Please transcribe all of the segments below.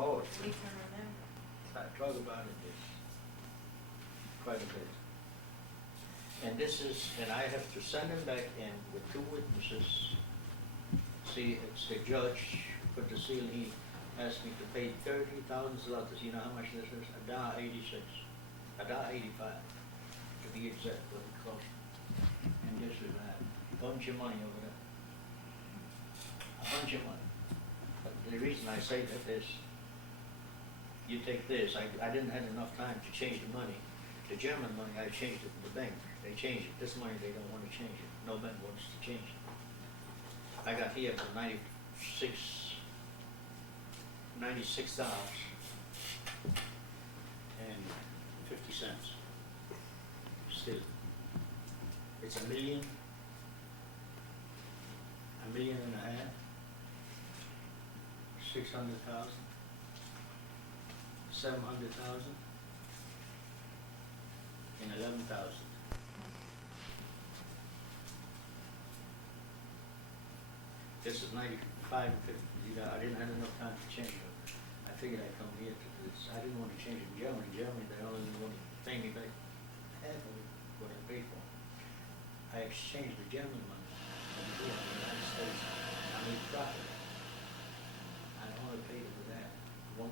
Oh, We can remember. I talk about it this quite a bit. And this is, and I have to send him back in with two witnesses. See, it's the judge put the seal, he asked me to pay 30,000 zlotys. You know how much this is? $1.86, $1.85 to be exact, what it cost. And this is that, bunch of money over there. A bunch of money. But the reason I say that is, you take this, I didn't have enough time to change the money. The German money, I changed it in the bank. They changed it. This money, they don't want to change it. No bank wants to change it. I got here for $96 and 50 cents. Still, it's $1.5 million, $1.5 million, 600,000, 700,000, and 11,000. This is 95 and 50. You know, I didn't have enough time to change it. I figured I'd come here to do this. I didn't want to change it in Germany. In Germany, they only want to pay me back half of what I paid for. I exchanged the German money over here in the United States. I made profit. I only paid it with that, 1.6,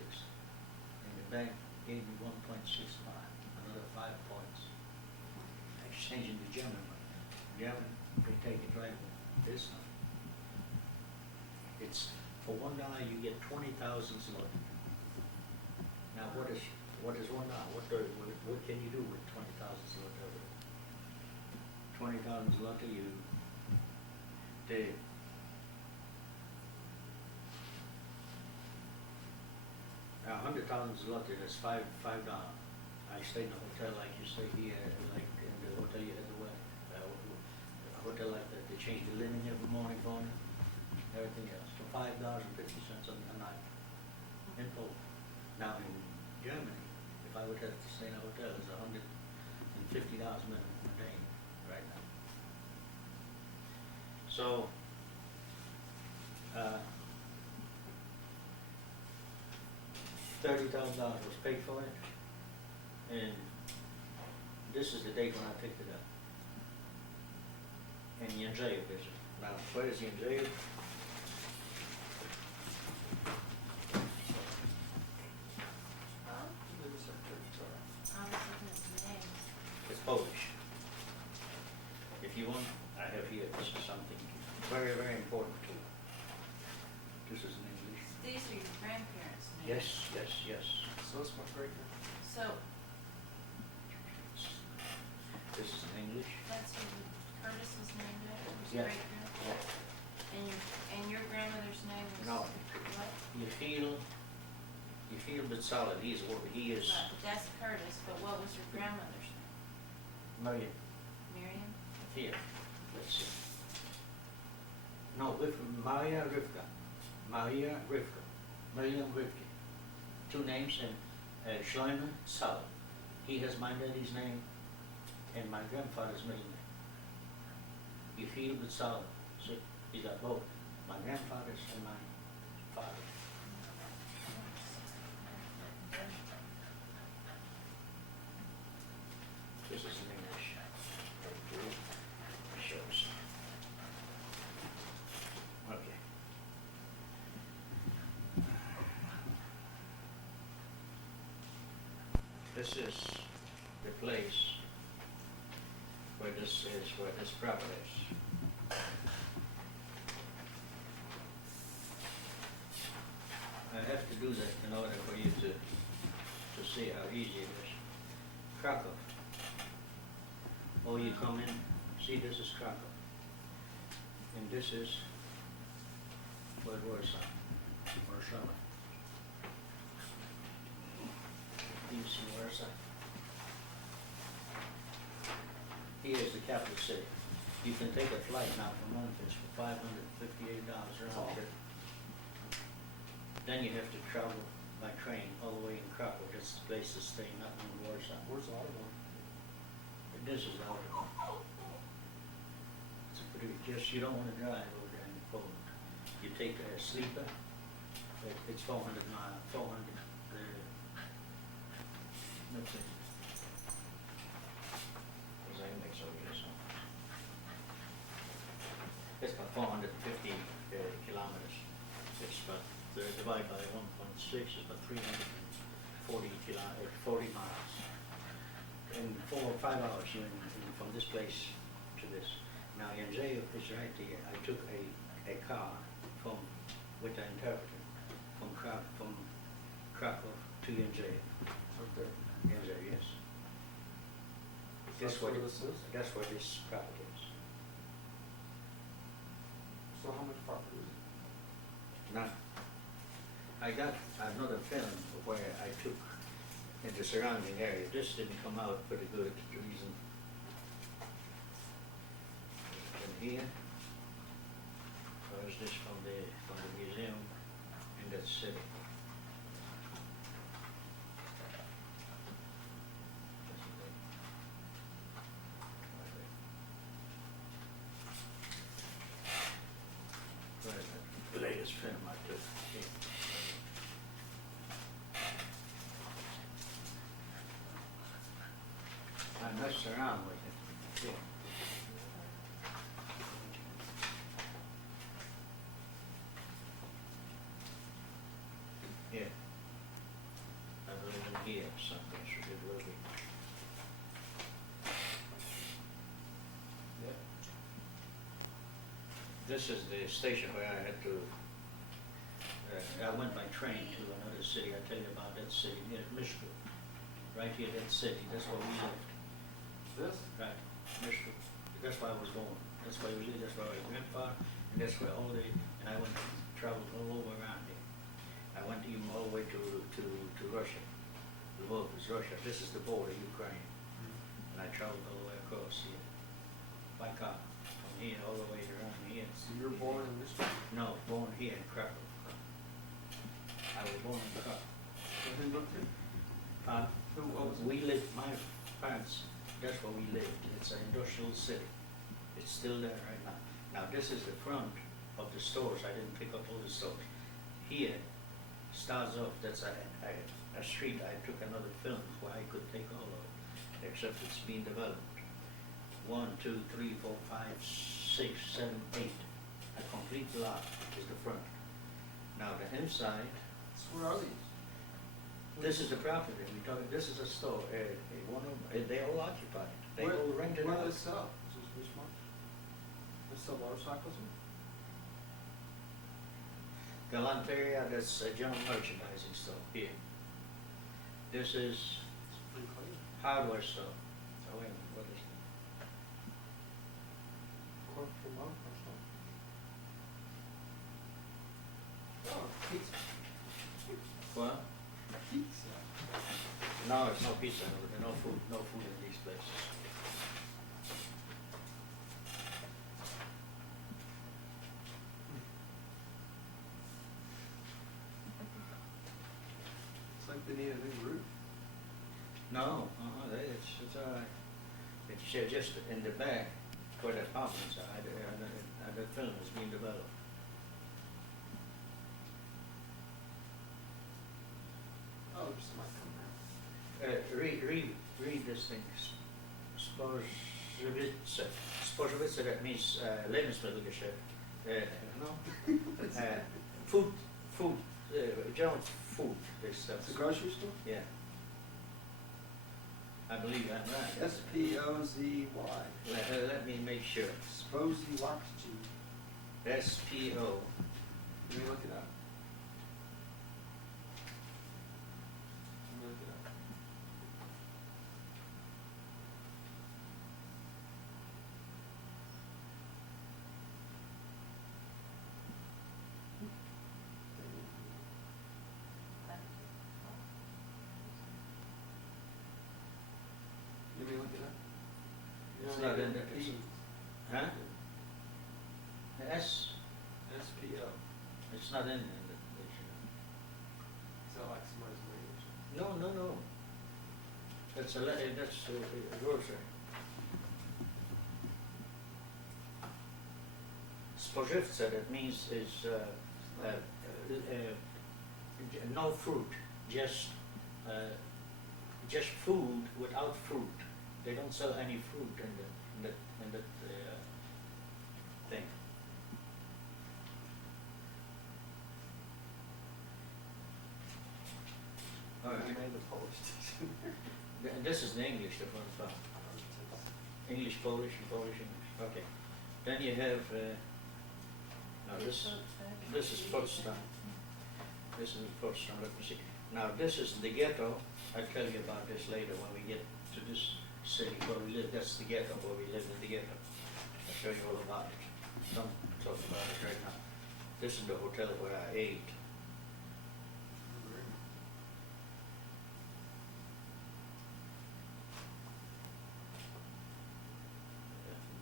and the bank gave me 1.65, another 5 points. Exchanging the German money. German, they take it right away. This one. It's, for $1 you get 20,000 zloty. Now what is $1? What can you do with 20,000 zloty over there? 20,000 zloty, you, they, $100,000 zloty, that's $5. I stayed in a hotel like you stay here, like in the hotel you had to wear. A hotel like that, they change the linen every morning for me, everything else, for $5.50 a night in Poland. Now in Germany, if I would have to stay in a hotel, it's $150 minimum a day right now. So, $30,000 was paid for it, and this is the date when I picked it up. And Jędrzejów is it. Now, where is Jędrzejów? I was looking at the names. It's Polish. If you want, I have here, this is something very, very important to you. This is in English. These are your grandparents' names. Yes, yes, yes. So it's my great. So This is in English. that's who Curtis was named after, his Yeah. great-grandpa? And your grandmother's name was? No. What? You feel a bit solid. He is, That's Curtis, but what was your grandmother's name? Marian. Miriam? Here, let's see. No, with Maria Rivka. Maria Rivka. Miriam Rivka. Two names, and Schleimer Sal. He has my daddy's name and my grandfather's middle name. You feel with Sal. See, he got both. My grandfather's and my father. This is in English. Shows. Okay. This is the place where this property is. I have to do that in order for you to see how easy it is. Krakow. Oh, you come in, see this is Krakow. And this is Warsaw. You see Warsaw? Here is the capital city. You can take a flight now from Memphis for $558 round trip. Then you have to travel by train all the way in Krakow. That's the place to stay, not in Warsaw. Where's the other one? And this is out. It's a pretty, just, you don't want to drive over there in Poland. You take a sleeper, It's 400 mile, 400, Let's see. Cause I make so here, so. It's about 450 kilometers. It's about, divided by 1.6 is about 340 40 miles. in 4 or 5 hours, you're from this place to this. Now, Yenzeju is right there. I took a car from, with the interpreter, from Krakow to Yenzeju. Okay. Yenzeju, yes. That's where this is? That's where this property is. So how much property is it? Now, I got another film where I took in the surrounding area. This didn't come out pretty good, the reason. And here, was this from the museum in that city. The latest film I took. I messed around with it. Yeah. Yeah. I believe in here, something should be really. Yeah. This is the station where I had to, I went by train to another city. I tell you about that city, near Michigan. Right here, that city, that's where we lived. This? Right, Michigan. That's where I was born. That's where we lived, that's where my grandfather, and that's where all the, and I went, traveled all over around here. I went even all the way to Russia. Lvov is Russia. This is the border, Ukraine. And I traveled all the way across here by car, from here all the way around here. So you were born in Michigan? No, born here in Krakow. I was born in Krakow. So who lived here? What was it? We lived, my parents, that's where we lived. It's an industrial city. It's still there right now. Now, this is the front of the stores. I didn't pick up all the stores. Here starts off, that's a street. I took another film where I could take all of it, except it's being developed. 1, 2, 3, 4, 5, 6, 7, 8. A complete block is the front. Now, the inside, So where are these? this is the property we talking. This is a store. One of they all occupied. They Where- all rented What out. do they sell? Is this which one? They sell motorcycles here? Galanteria, that's a general merchandising store here. This is It's pretty clean. hardware store. Oh, wait a minute, what is it? Cork for mom or something? Oh, pizza. What? Pizza. No, it's no pizza. No food. No food in these places. It's like they need a new roof. No, it's all right. It's just in the back where the apartments are. The film is being developed. Oh, there's somebody coming out. Read this thing. Spożywcze. Spożywcze, that means Lebensmittelgeschäft. No? Food, general food, this stuff. It's a grocery store? Yeah. I believe I'm right. S-P-O-Z-Y. Let me make sure. Spozy Wakji. S-P-O. Let me look it up. Let me look it up. Let me look it up. It's You don't not need in a there. P. Huh? S, S-P-O. it's not in there. in the dictionary. Is that like somebody's name? No. That's a grocery. Spożywcze, that means is no fruit, just, just food without fruit. They don't sell any fruit in the thing. All You right, made the Polish station. this is the English, the front part. English, Polish, Polish, English, okay. Then you have, now this is Potsdam. This is Potsdam, let me see. Now this is the ghetto, I'll tell you about this later when we get to this city where we live. That's the ghetto, where we live in the ghetto. I'll show you all about it. Don't talk about it right now. This is the hotel where I ate.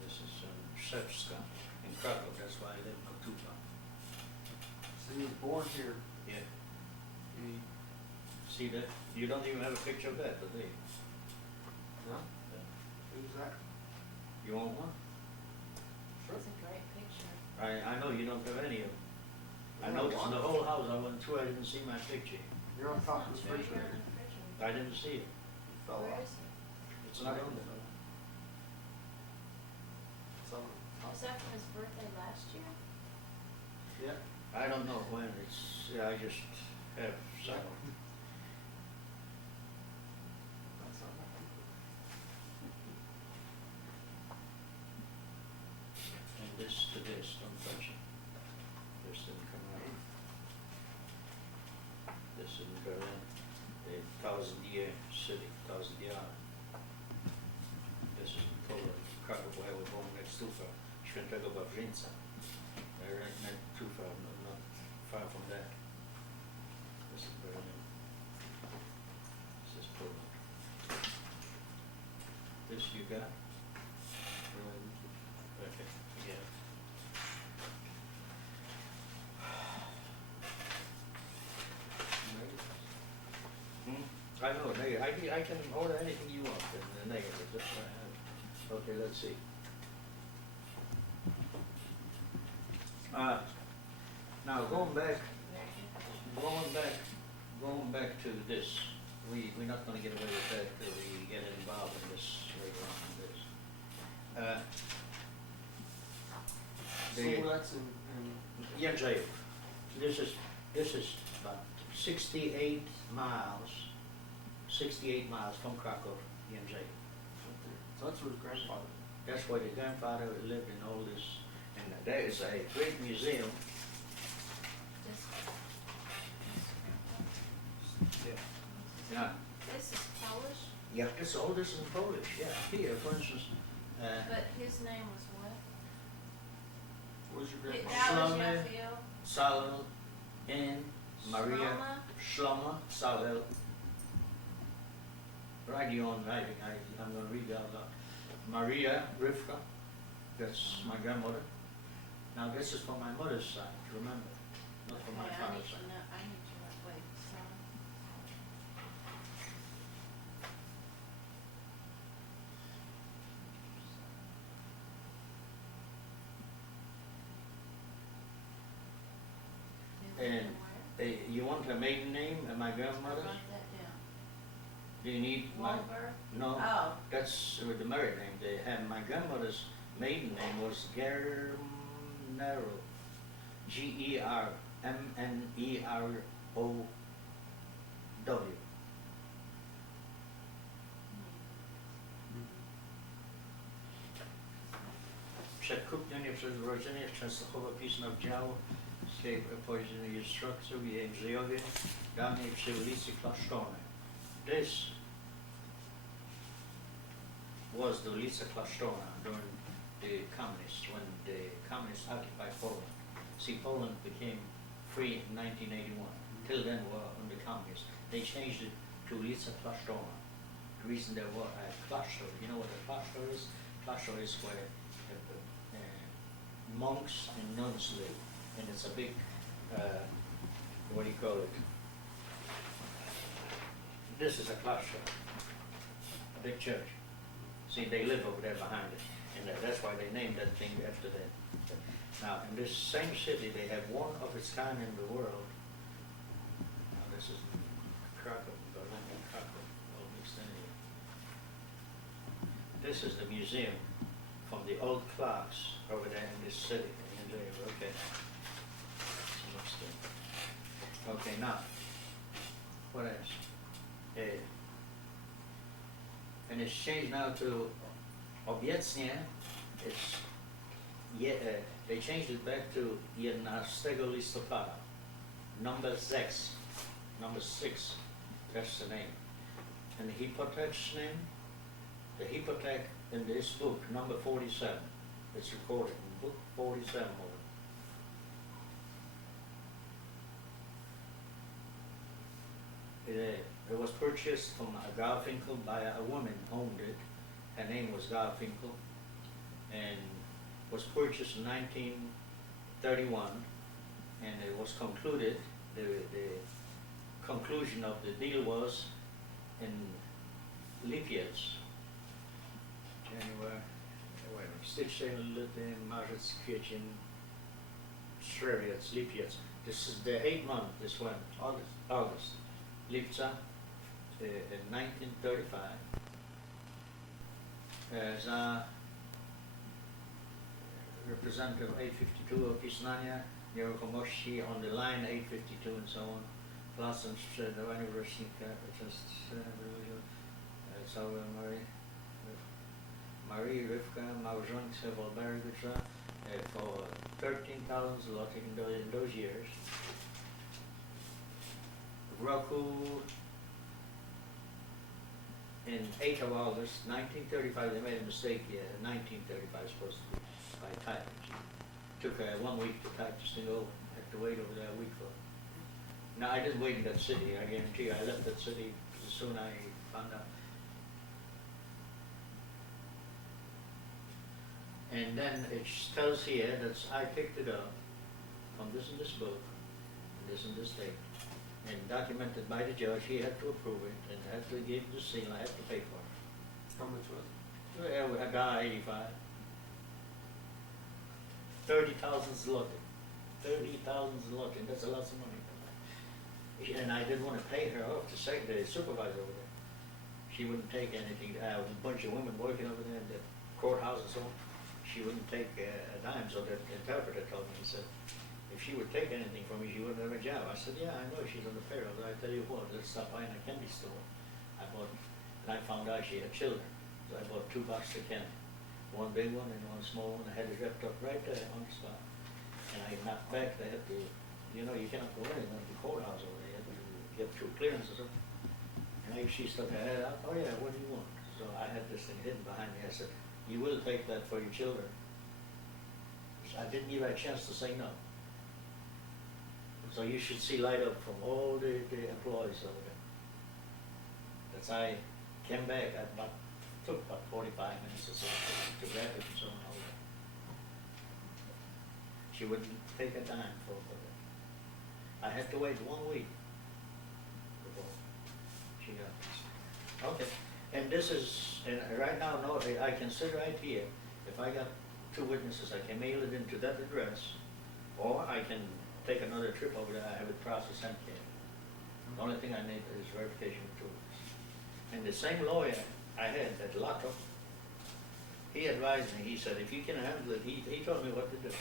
This is Szewska in Krakow, that's why I live not too far. So he was born here. Yeah. He, See that? You don't even have a picture of that, do you? no? Yeah. Who's that? You want one? Sure. It's a great picture. I know you don't have any of them. I You noticed in want the whole house, I went through, I didn't see my picture. You're on It's top not of the very refrigerator. good in the refrigerator. I didn't see it. He fell Where off. is it? It's not on there. It's on the top. Was that from his birthday last year? Yeah. I don't know when, it's, yeah, I just have some. That's not bad. And this to this, don't touch it. This didn't come out. This is Berlin, a 1,000-year city, 1,000 year. This is in Poland, Krakow, where we're born next to far. Świętego Wawrzyńca. They're not too far, not far from that. This is Berlin. This is Poland. This you got? Okay, yeah. I know, negative. I can order anything you want in the negative, that's what I have. Okay, let's see. Now going back to this, we're not gonna get away with that till we get involved in this later on in this. So that's in Jędrzejów. This is about 68 miles from Krakow, Jędrzejów. so that's where his grandfather. That's where the grandfather lived in all this, and there is a great museum. This, Yeah. this is Polish, Yeah, this, all this is in Polish, yeah. Here, for instance, but his name was what? What was your That grandfather? was Shlomo. Raphael. Salel and Maria Shlomo Salel. Writing on writing, I'm gonna read out loud. Maria Rivka, that's my grandmother. Now this is from my mother's side, remember, not from my Okay, father's side. I need to know, wait, son. And you want her maiden name and my Write grandmother's? that down. Do you need my? Wahlberg? No, Oh, that's the married name. They have, my grandmother's maiden name was Gernero. Gernero. Przed kupnieniem przez urodzenie w Częstochowo pisma w działu swojej opowiedzianej instrukcji w Jędrzejowie, dawniej przy ulicy Klasztornej. This was the ulica Klasztorna during the communists, when the communists occupied Poland. See, Poland became free in 1981. Till then, we were under communists. They changed it to ulica Klasztorna. The reason there was a klasztor, you know what a klasztor is? Klasztor is where monks and nuns live, and it's a big, what do you call it? This is a klasztor, a big church. See, they live over there behind it, and that's why they named that thing after that. Now, in this same city, they have one of its kind in the world, this is Krakow, Berlin and Krakow, all mixed in here. This is the museum from the old clocks over there in this city, in there, okay. So mixed in. Okay, now, what else? And it's changed now to obecnie, it's, they changed it back to 11 listopada, number 6, that's the name. And the hypotheek's name, the hypotheek in this book, number 47, it's recorded in book 47 over. It was purchased from Garfinkel by a woman owned it. Her name was Garfinkel, and was purchased in 1931, and it was concluded. The conclusion of the deal was in Lipiec, January. Wait a minute. Styczeń, luty, marzec, kwiecień, czerwiec, lipiec. This is the 8th month. This one, August. Lipca, in 1935, za representative 852 opisania nieruchomości on the line 852 and so on, placem sprzedawania rocznika, całe Marii Rivka, małżonce Wolbergicza, for 13,000 zlotych in those years. Roku in 8th of August, 1935, they made a mistake here. 1935 is supposed to be by type. Took 1 week to type this thing over. Had to wait over there a week for it. Now, I didn't wait in that city, I guarantee you. I left that city as soon as I found out. And then it tells here that I picked it up from this and this book, and this date. And documented by the judge, he had to approve it, and had to give the seal, I had to pay for it. How much was it? Well, $1.85. 30,000 zloty. 30,000 zloty, that's a lot of money. And I didn't want to pay her off, the supervisor over there. She wouldn't take anything, a bunch of women working over there in the courthouse and so on. She wouldn't take a dime, so the interpreter told me, he said, if she would take anything from me, she wouldn't have a job. I said, yeah, I know she's on the payroll, but I tell you what, let's stop by in a candy store. I bought, and I found out she had children, so I bought 2 boxes of candy. One big one and one small one. I had it wrapped up right there on the spot. And I knocked back, they had to, you know, you cannot go anywhere to the courthouse over there, you have to get through clearances. And she stuck her head out, oh yeah, what do you want? So I had this thing hidden behind me. I said, you will take that for your children. I didn't give her a chance to say no. So you should see light up from all the employees over there. That's I came back, took about 45 minutes or so to wrap it and so on over there. She wouldn't take a dime for that. I had to wait 1 week before she got this. Okay, and this is, and right now, no, I can sit right here. If I got 2 witnesses, I can mail it into that address, or I can take another trip over there, I have it processed and came. The only thing I need is verification of tools. And the same lawyer I had at lockup, he advised me, he said, if you can handle it, he told me what to do.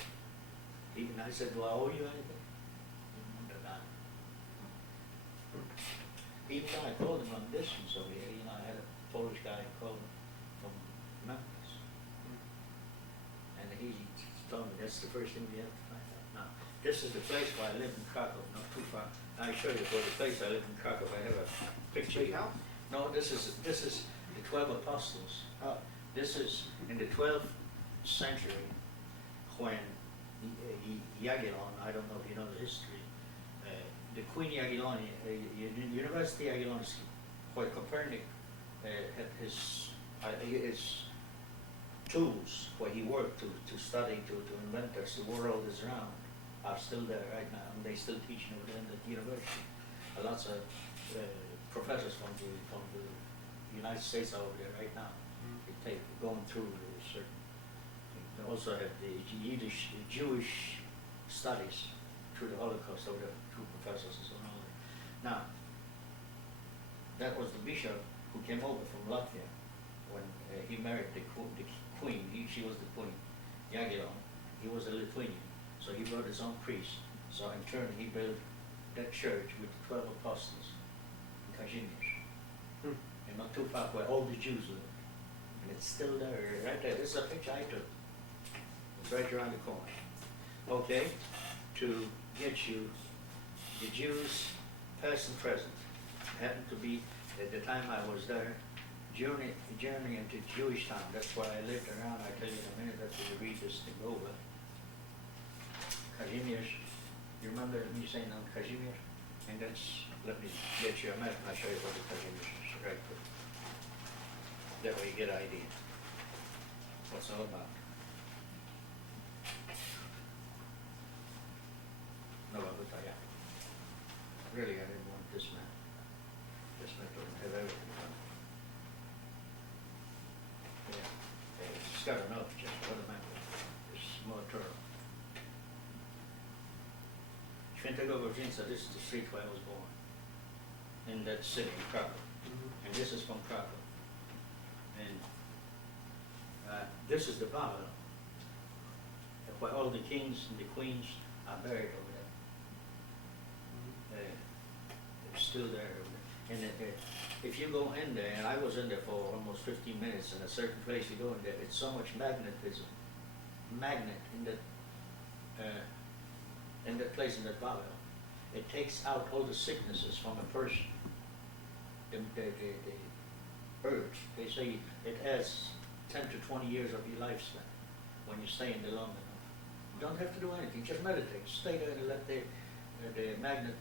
And I said, do I owe you anything? Even though I called him on distance over here, you know, I had a Polish guy call from Memphis. And he told me that's the first thing we have to find out. Now, this is the place where I live in Krakow, not too far. I show you for the place I live in Krakow. I have a picture. Big house? No, this is the 12 apostles. This is in the 12th century when Jagiellon, I don't know if you know the history, the Queen Jagiellon, University Jagiellon, where Copernic had his tools where he worked to study, to invent us, the world is round, are still there right now, and they still teaching over there in the university. Lots of professors from the United States are over there right now. They going through certain. They also have the Jewish studies through the Holocaust over there, two professors and so on. Now, that was the bishop who came over from Latvia when he married the queen. She was the queen, Jagiellon. He was a Lithuanian, so he brought his own priest. So in turn, he built that church with the 12 apostles in Kazimierz, and not too far where all the Jews lived. And it's still there, right there. This is a picture I took. It's right around the corner. Okay, to get you the Jews, past and present, happened to be, at the time I was there, journey into Jewish town. That's where I lived around. I'll tell you in a minute after you read this thing over. Kazimierz, you remember me saying on Kazimierz? And that's, let me get you a map and I'll show you what the Kazimierz is, right quick. That way you get an idea what's all about. No, but yeah. Really, I didn't want this map. This map doesn't have everything on it. Yeah, it's got enough, just what a map is. It's more thorough. Świętego Wawrzyńca, this is the street where I was born. In that city, in Krakow. And this is from Krakow. And this is the Bible, where all the kings and the queens are buried over there. It's still there. And if you go in there, and I was in there for almost 15 minutes, in a certain place you go in there, it's so much magnetism, magnet in that place, in that Bible. It takes out all the sicknesses from a person. The herbs, they say it adds 10 to 20 years of your lifespan when you stay in there long enough. You don't have to do anything, just meditate. Stay there and let the magnet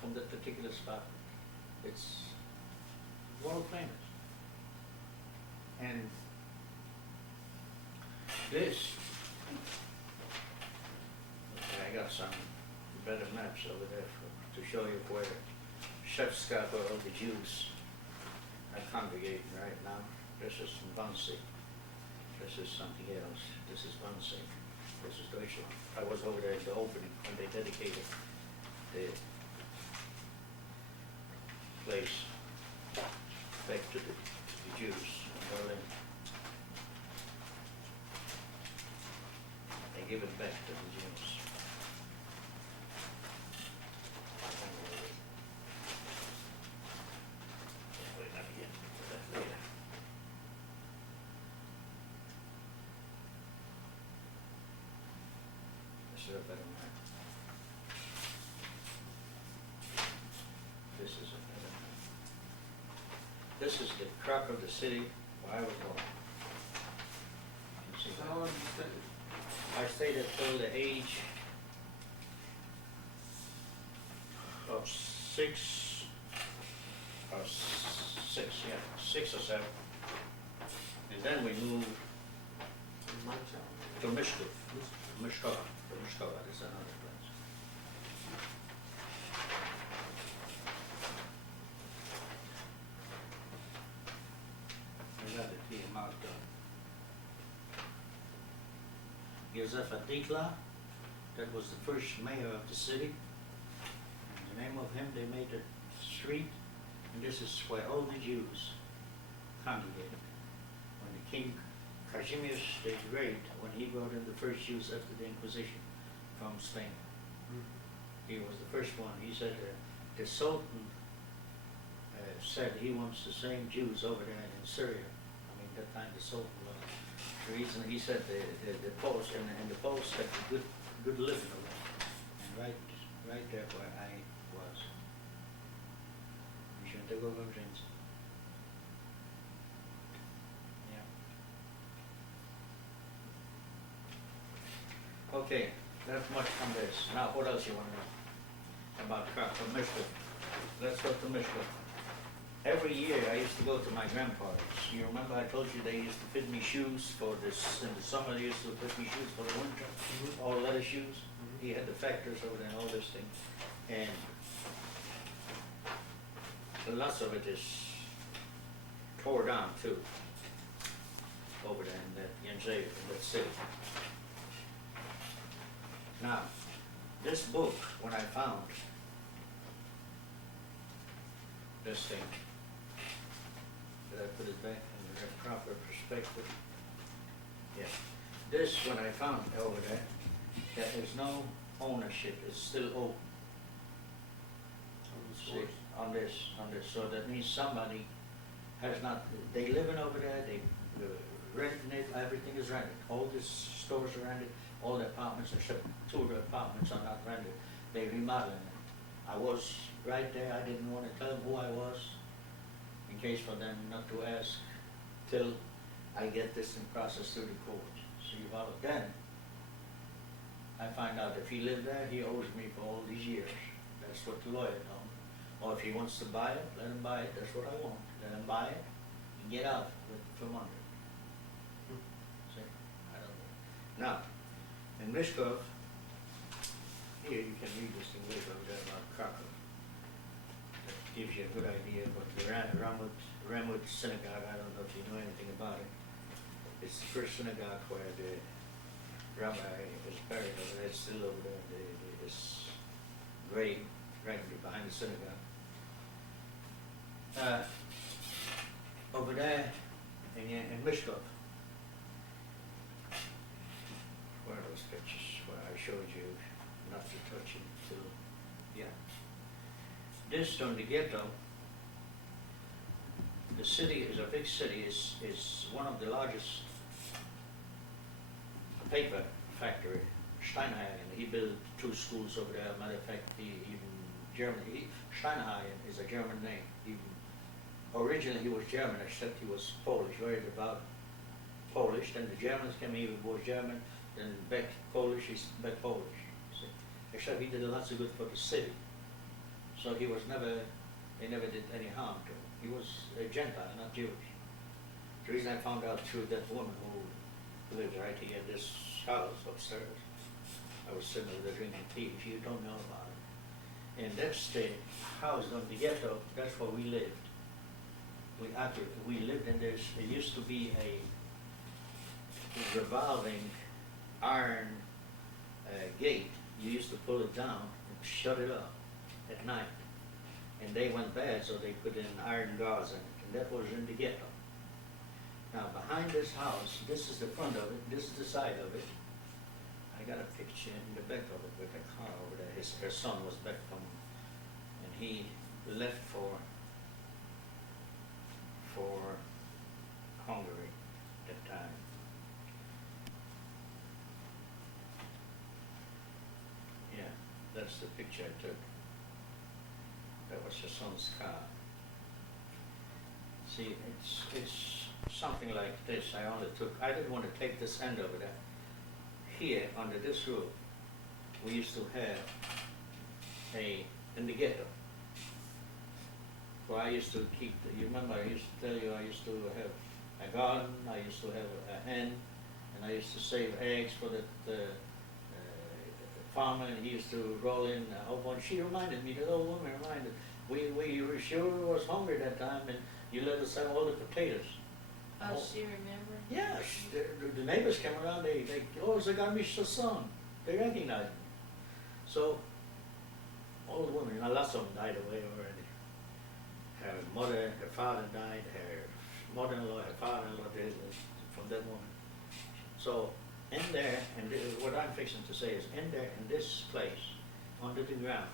from that particular spot. It's world famous. And this, okay, I got some better maps over there to show you where Shevskapa of the Jews are congregating right now. This is from Wannsee. This is something else. This is Wannsee. This is Deutschland. I was over there at the opening when they dedicated the place back to the Jews in Berlin. They give it back to the Jews. Wait, not yet. That's later. This is a better map. This is a better map. This is the Krakow, the city where I was born. You can see that. How long did you stay? I stayed there till the age of six or seven. And then we moved In my town. to Mishkov. Mishkova, is another place. I got it here marked up. Josefa Dikla, that was the first mayor of the city. In the name of him, they made a street, and this is where all the Jews congregated. When the king Kazimierz the Great, when he brought in the first Jews after the Inquisition from Spain, he was the first one. He said the Sultan said he wants the same Jews over there in Syria. I mean, that time the Sultan was. The reason he said the Poles and the Poles had good living over there. And right there where I was. Świętego Wawrzyńca. Yeah. Okay, that's much from this. Now, what else you want to know about Krakow, Mishkov? Let's go to Mishkov. Every year I used to go to my grandparents. You remember I told you they used to fit me shoes for this, in the summer they used to fit me shoes for the winter, all leather shoes. He had the factors over there and all this thing. And lots of it is tore down too, over there in that Jędrzejów, in that city. Now, this book, when I found, this thing. Did I put it back in the proper perspective? Yeah. This, when I found over there, there is no ownership, it's still open. On the See, stores. on this, so that means somebody has not, they living over there, they renting it, everything is rented. All the stores are rented, all the apartments, except 2 of the apartments are not rented. They remodeling it. I was right there, I didn't wanna tell them who I was, in case for them not to ask, till I get this in process through the court. See, well, then, I find out if he lived there, he owes me for all these years. That's what the lawyer told me. Or if he wants to buy it, let him buy it, that's what I want. Let him buy it and get out with, from under it. See, I don't know. Now, in Mishkov, here you can read this thing later over there about Krakow. That gives you a good idea, but the Ramwood Synagogue, I don't know if you know anything about it. It's the first synagogue where the rabbi is buried over there, it's still over there, his grave right behind the synagogue. Over there in Mishkov, where are those pictures where I showed you not to touch it till, yeah. This on the ghetto, the city is a big city, is one of the largest paper factory, Steinhagen. He built 2 schools over there. Matter of fact, Steinhagen is a German name. Originally he was German, except he was Polish, very devout Polish. Then the Germans came, he was German, then back Polish, he's back Polish. See? Except he did lots of good for the city. So he was they never did any harm to him. He was a Gentile, not Jewish. The reason I found out through that woman who lives right here in this house upstairs. I was sitting over there drinking tea, if you don't know about it. And that's the house on the ghetto, that's where we lived. We lived in this, there used to be a revolving iron gate. You used to pull it down and shut it up at night. And they went bad, so they put in iron guards in it, and that was in the ghetto. Now, behind this house, this is the front of it, this is the side of it. I got a picture in the back of it with a car over there. Her son was back from, and he left for Hungary at that time. Yeah, that's the picture I took. That was her son's car. See, it's something like this. I didn't want to take this end over there. Here, under this roof, we used to have in the ghetto, where I used to keep, you remember I used to tell you I used to have a garden, I used to have a hen, and I used to save eggs for the farmer, and he used to roll in a whole bunch. She reminded me, the old woman reminded, we were sure was hungry that time, and you let us have all the potatoes. Oh, she remembered? Yeah, the neighbors came around, they they got me a son. They recognized me. So, all the women, lots of them died away already. Her mother, her father died, her mother-in-law, her father-in-law, from that woman. So, in there, and what I'm fixing to say is, in there, in this place, under the ground,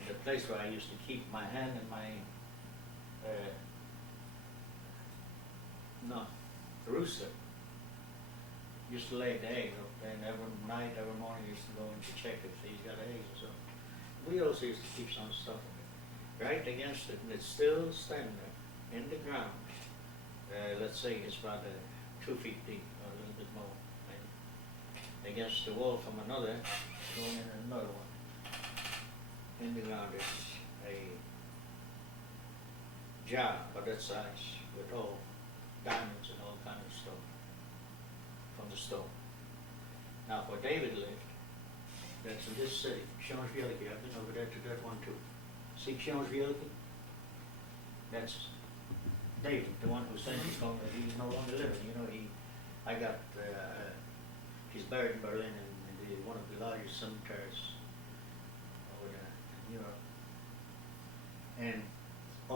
in the place where I used to keep my hen and my rooster used to lay the eggs up there, and every night, every morning, used to go in to check if he's got eggs or something. We also used to keep some stuff in it, right against it, and it's still standing there, in the ground. Let's say it's about 2 feet deep, or a little bit more, maybe. Against the wall from another, going in another one. In the ground is a jar of that size, with all diamonds and all kind of stuff from the stone. Now, where David lived, that's in this city, Książwielki. I've been over there to that one too. See Książwielki? That's David, the one who said he's no longer living. You know, he's buried in Berlin in one of the largest cemeteries over there in Europe. And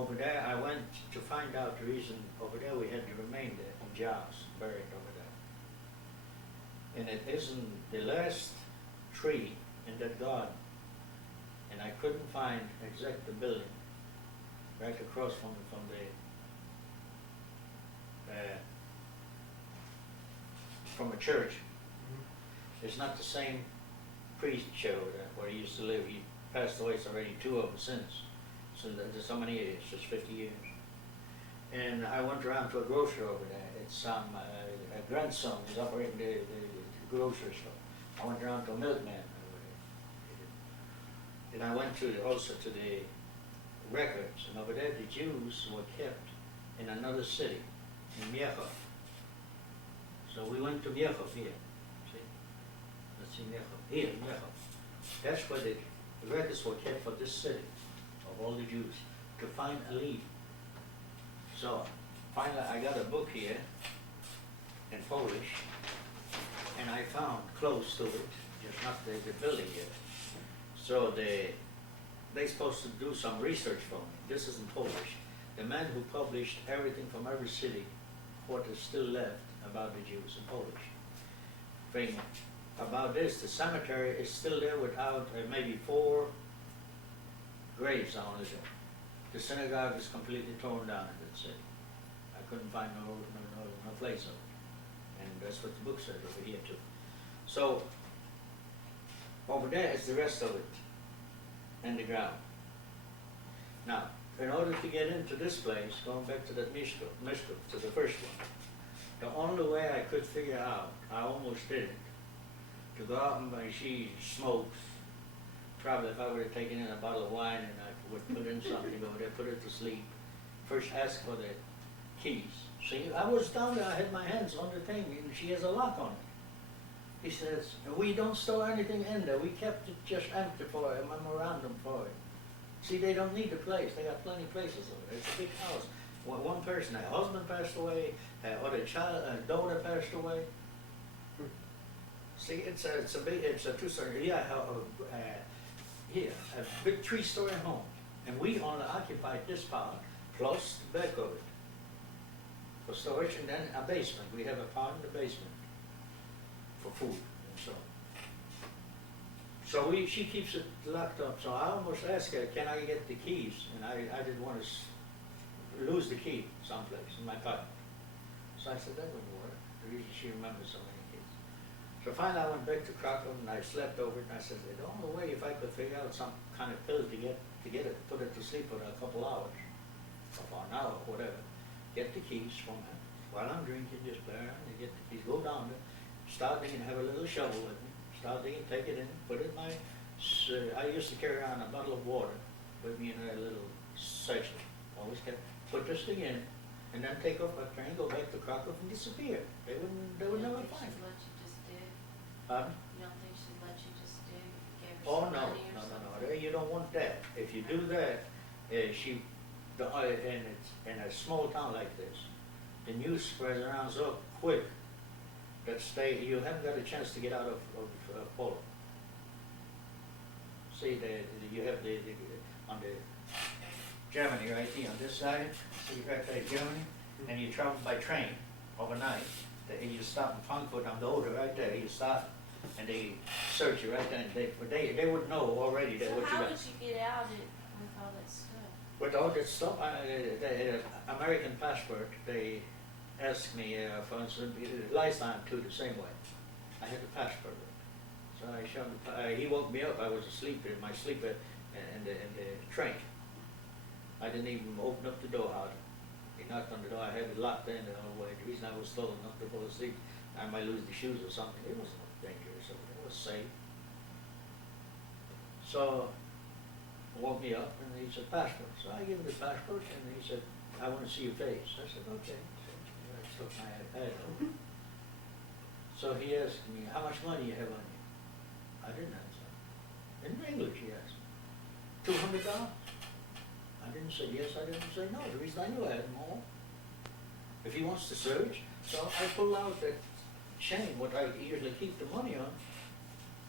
over there, I went to find out the reason, over there we had the remainder in jars buried over there. And it isn't the last tree in that garden, and I couldn't find exact the building, right across from from a church. It's not the same priest show where he used to live. He passed away. It's already two of them since. So there's so many years, just 50 years. And I went around to a grocery over there. It's a grandson is operating the grocery store. I went around to a milkman over there. And I went also to the records. And over there, the Jews were kept in another city, in Miechov. So we went to Miechov here. See? Let's see Miechov. Here, Miechov. That's where the records were kept for this city, of all the Jews, to find a lead. So finally I got a book here in Polish, and I found close to it, just not the building yet. So they're supposed to do some research for me. This is in Polish. The man who published everything from every city, what is still left about the Jews in Polish. Thing about this, the cemetery is still there without maybe 4 graves on it. The synagogue is completely torn down in that city. I couldn't find no place of it. And that's what the book said over here too. So, over there is the rest of it in the ground. Now, in order to get into this place, going back to that Mishkov, to the first one, the only way I could figure out, I almost did it, to go out and she smokes. Probably if I would have taken in a bottle of wine and I would put in something over there, put it to sleep. First ask for the keys. See, I was down there, I had my hands on the thing, and she has a lock on it. He says, we don't store anything in there, we kept it just empty for a memorandum for it. See, they don't need a place, they got plenty of places over there. It's a big house. One person, her husband passed away, her other child, her daughter passed away. See, it's a two-story, yeah, here, a big 3-story home. And we only occupied this part, plus the back of it, for storage, and then a basement. We have a part in the basement for food and so on. So she keeps it locked up. So I almost asked her, can I get the keys? And I didn't want to lose the key someplace in my pocket. So I said, that wouldn't work. The reason she remembers so many keys. So finally I went back to Krakow and I slept over it, and I said, the only way if I could figure out some kind of pill to get it, put it to sleep for a couple hours, or for an hour, or whatever, get the keys from her. While I'm drinking, just play around and get the keys, go down there, start digging, have a little shovel with me, start digging, take it in, put it in my, I used to carry around a bottle of water with me in a little section, always kept, put this thing in, and then take off my train, go back to Krakow and disappear. They would never find She'd it. let you just dig? Pardon? You don't think she'd let you just dig if you gave her Oh, some no, money or something? you don't want that. If you do that, and it's in a small town like this, the news spreads around so quick that you haven't got a chance to get out of Poland. See, you have on the Germany right here on this side, see right there, Germany, and you travel by train overnight. You stop in Frankfurt on the Oder right there, you stop, and they search you right there, and they would know already that So what you how got. would you get out with all that stuff? With all that stuff, the American passport, they asked me, for instance, last time too, the same way. I had the passport. So I showed him, he woke me up, I was asleep in my sleeper in the train. I didn't even open up the door out. He knocked on the door, I had it locked in the whole way. The reason I was told not to fall asleep, I might lose the shoes or something. It wasn't dangerous, it was safe. So, he woke me up and he said, passport. So I gave him the passport and he said, I want to see your face. I said, okay. So I took my iPad over. So he asked me, how much money you have on you? I didn't answer. In English he asked me, $200? I didn't say yes, I didn't say no. The reason I knew I had more. If he wants to search, so I pulled out that chain, what I usually keep the money on,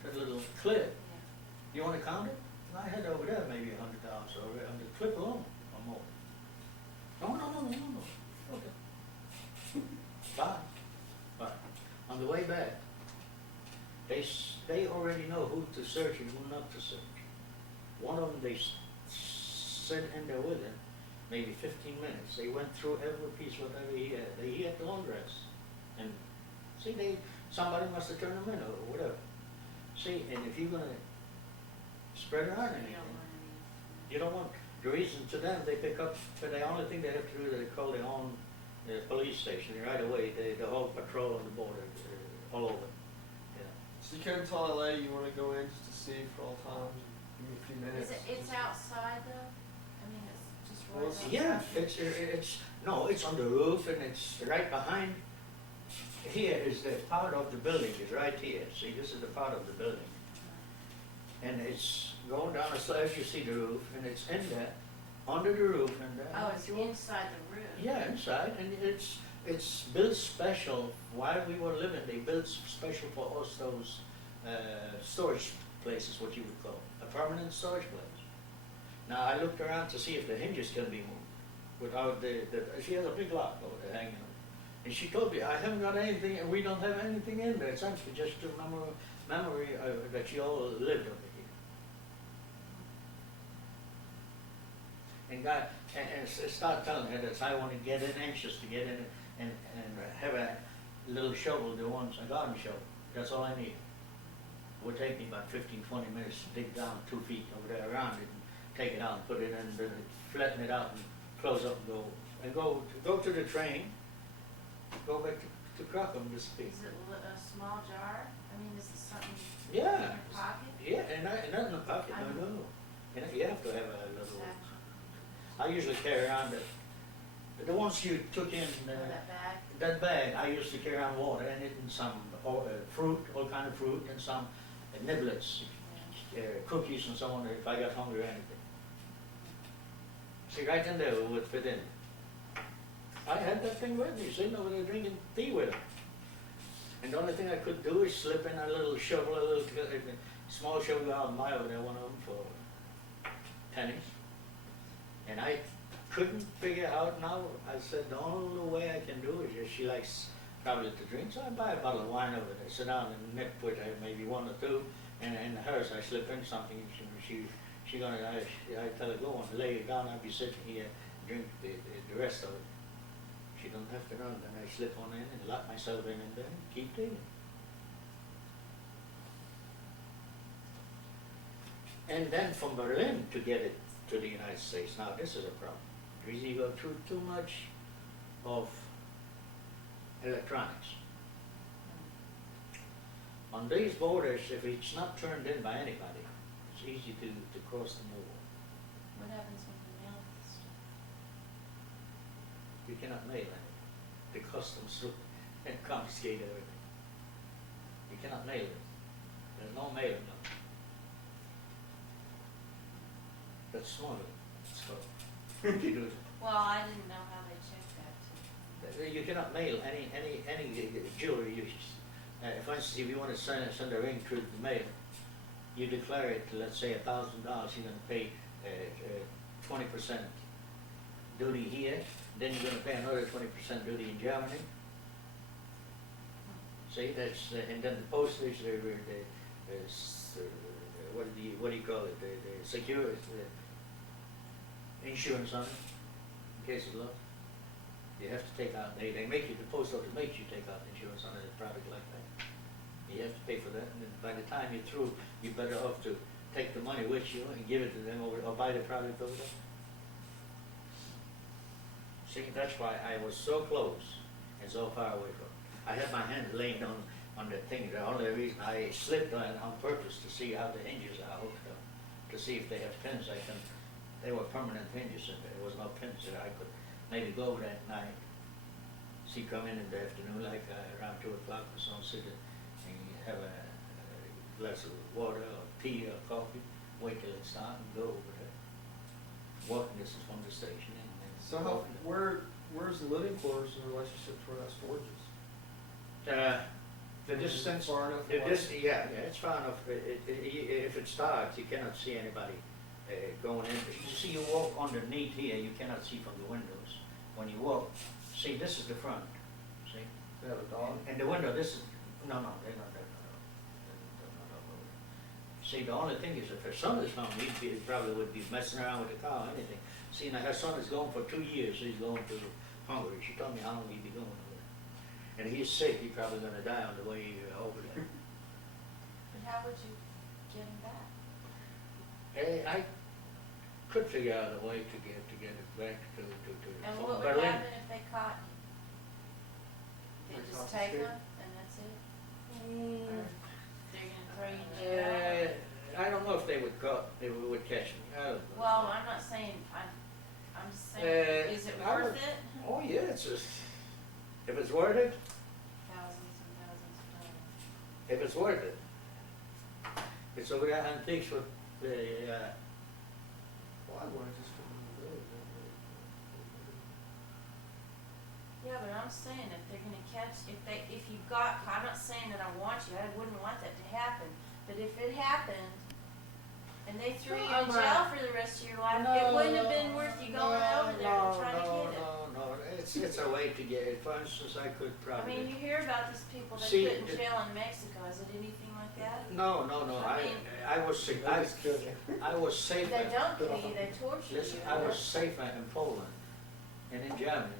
that little clip. Yeah. You want to count it? And I had over there maybe $100 over on the clip alone or more. No. Okay. Fine. But on the way back, they already know who to search and who not to search. One of them, they sent in there with him, maybe 15 minutes. They went through every piece, whatever he had. He had the laundress. And see, somebody must have turned them in or whatever. See, and if you're going to spread around You anything, don't want any. you don't want, the reason to them, they pick up, but the only thing they have to do is they call their own police station right away, the whole patrol on the border, all over. Yeah. So you couldn't tell LA you wanna go in just to see for all times, give me a few minutes? It's outside though? I mean, it's just right Well, outside. Yeah, no, it's on the roof and it's right behind. Here is the part of the building, is right here. See, this is the part of the building. And it's going down the slabs, you see the roof, and it's in there, under the roof, and Oh, it's inside the room. yeah, inside, and it's built special. While we were living, they built special for us those storage places, what you would call a permanent storage place. Now I looked around to see if the hinges can be moved without she has a big lock over there hanging on. And she told me, I haven't got anything, and we don't have anything in there. It's actually just a memory that you all lived over here. And start telling her that I want to get in, anxious to get in and have a little shovel, a garden shovel. That's all I need. It would take me about 15, 20 minutes to dig down 2 feet over there around it and take it out and put it in, and then flatten it out and close up and go to the train, go back to Crockham this week. Is it a small jar? I mean, is it something in Yeah. your pocket? Yeah, and not in the pocket, no. And you have to have a little. Satchel. I usually carry around the ones you took in. Oh, that bag? That bag, I used to carry around water in it, and some fruit, all kind of fruit, and some niblets, cookies and so on, if I got hungry or anything. See, right in there it would fit in. I had that thing with me, sitting over there drinking tea with it. And the only thing I could do is slip in a little shovel, small shovel out of my over there, one of them for pennies. And I couldn't figure out now, I said the only way I can do is she likes probably to drink, so I buy a bottle of wine over there, sit down and nip with her, maybe one or two, and hers I slip in something, she gonna, I tell her go on, lay it down, I'll be sitting here, drink the rest of it. She don't have to run, then I slip on in and lock myself in and then keep digging. And then from Berlin to get it to the United States, now this is a problem. The reason you go through too much of electronics. On these borders, if it's not turned in by anybody, it's easy to cross the border. What happens when you mail this stuff? You cannot mail it. The customs look and confiscate everything. You cannot mail it. There's no mailing of it. That's smuggling. It's called. You do it. Well, I didn't know how they checked that too. You cannot mail any jewelry. For instance, if you want to send a ring through the mail, you declare it, let's say $1,000, you're going to pay 20% duty here, then you're going to pay another 20% duty in Germany. See, that's, and then the postage, what do you call it, the security, insurance on it, in case of loss. You have to take out, they make you, the post office makes you take out insurance on a product like that. You have to pay for that, and then by the time you're through, you're better off to take the money with you and give it to them or buy the product over there. See, that's why I was so close and so far away from it. I had my hand laying on the thing. The only reason I slipped on it on purpose to see how the hinges are hooked up, to see if they have pins. They were permanent hinges in there. There was no pins that I could maybe go over that night. See, come in the afternoon, like around 2 o'clock or so, sit and have a glass of water or tea or coffee, wait till it's time and go over there. Walking distance from the station. So where's the living quarters in relationship to where that storage is? The distance, Far enough away? yeah, it's far enough. If it's dark, you cannot see anybody going in. You see, you walk underneath here, you cannot see from the windows. when you walk, see, this is the front, see? They have a dog. And the window, this is, no, they're not, they're not all over. See, the only thing is, if her son is home, he probably would be messing around with the car or anything. See, now her son is gone for 2 years, he's going to Hungary, she told me how long he'd be going over there. And he's sick, he's probably gonna die on the way over there. But how would you get him back? I could figure out a way to get it back to And from what would Berlin. happen if they caught you? They They just confiscate. take him and that's it? Or they're gonna throw you in jail? I don't know if they would catch me, I don't know. Well, I'm not saying, I'm just saying, is it I worth would- it? Oh, yeah, it's just, if it's worth it, Thousands and thousands of dollars. if it's worth it. It's over there antiques with the, Why would I just come in the village? Yeah, but I'm saying if they're gonna catch, if you got, I'm not saying that I want you, I wouldn't want that to happen, but if it happened, and they threw you in jail for the rest of your life, it wouldn't have been worth you going over there and trying to get it. No, it's a way to get it, for instance, I could I probably. mean, you hear about these people that See, put in it- jail in Mexico, is it anything like that? No, I mean- I was sick, They just kill you. I was safer. They don't kill you, they torture you. Listen, I was safer in Poland and in Germany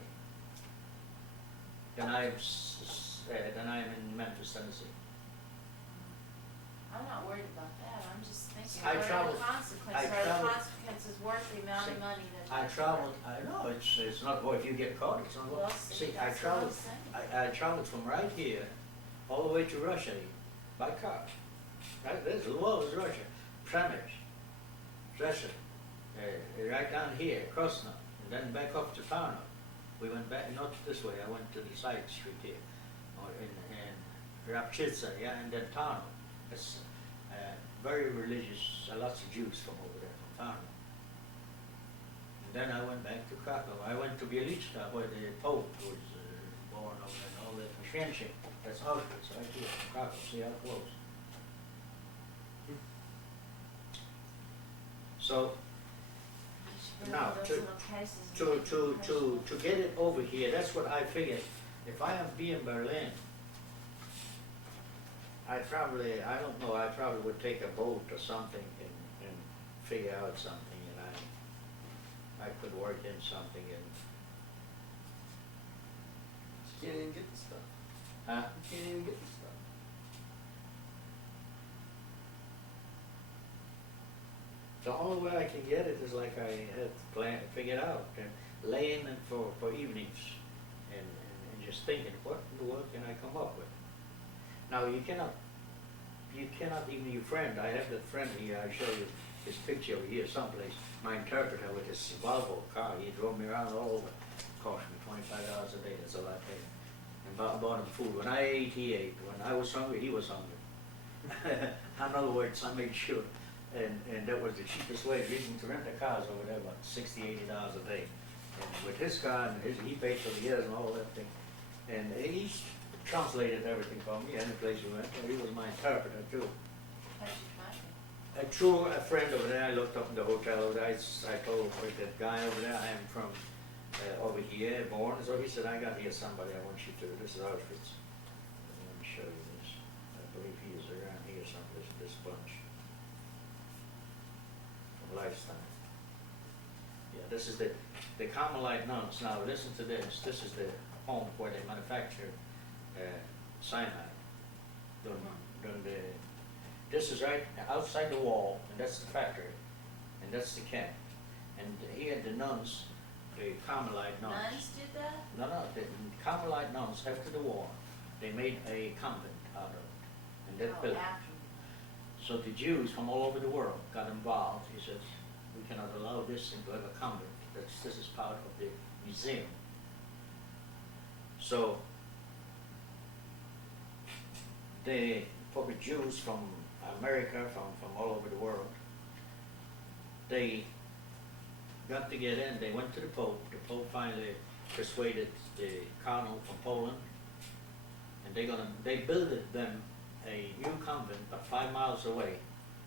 than I am in Memphis, Tennessee. I'm not worried about that, I'm just thinking, I what are traveled- the consequences? I Are the traveled- consequences worth the amount See, of money that? I traveled, I know, it's not, well, if you get caught, it's not, Well, see, I that's what I'm traveled, saying. I traveled from right here all the way to Russia by car. Right, there's the wall is Russia, Przemysl, Dresser, right down here, Krosno, and then back up to Tarnow. We went back, not this way, I went to the side street here, or in Rapchica, yeah, and then Tarnow. It's very religious, lots of Jews from over there, from Tarnow. And then I went back to Krakow. I went to Bieliczka, where the Pope was born over there, and all that. Święcik, that's Auschwitz, right here, in Krakow, see how close. So, You should go now, those to- little cases and to get it over here, that's what I figured. If I have be in Berlin, I don't know, I probably would take a boat or something and figure out something, and I could work in something and, You can't even get the stuff. huh? You can't even get the stuff. The only way I can get it is like I had figured out, and laying it for evenings and just thinking, what in the world can I come up with? Now, you cannot even your friend, I have that friend here, I show you his picture over here someplace, my interpreter with his Volvo car, he drove me around all over, cost me $25 a day, that's all I paid. And bought him food, when I ate, he ate, when I was hungry, he was hungry. In other words, I made sure, and that was the cheapest way, reason to rent the cars over there, about $60, $80 a day. And with his car, and he paid for the years and all that thing, and he translated everything for me, any place we went, and he was my interpreter too. How'd you find it? A friend over there, I looked up in the hotel over there, I told that guy over there, I am from over here, born, so he said, I got here somebody I want you to, this is Auschwitz. Let me show you this, I believe he is around here someplace, this bunch. From Lifestyle. Yeah, this is the Carmelite nuns, now listen to this is the home where they manufacture cyanide. This is right outside the wall, and that's the factory, and that's the camp. And here the nuns, the Carmelite nuns. Nuns did that? No, the Carmelite nuns, after the war, they made a convent out of it, and that Oh, built. after. So the Jews from all over the world got involved. He says, we cannot allow this thing to have a convent. This is part of the museum. So they, for the Jews from America, from all over the world, they got to get in. They went to the Pope. The Pope finally persuaded the cardinal from Poland, and they built them a new convent about 5 miles away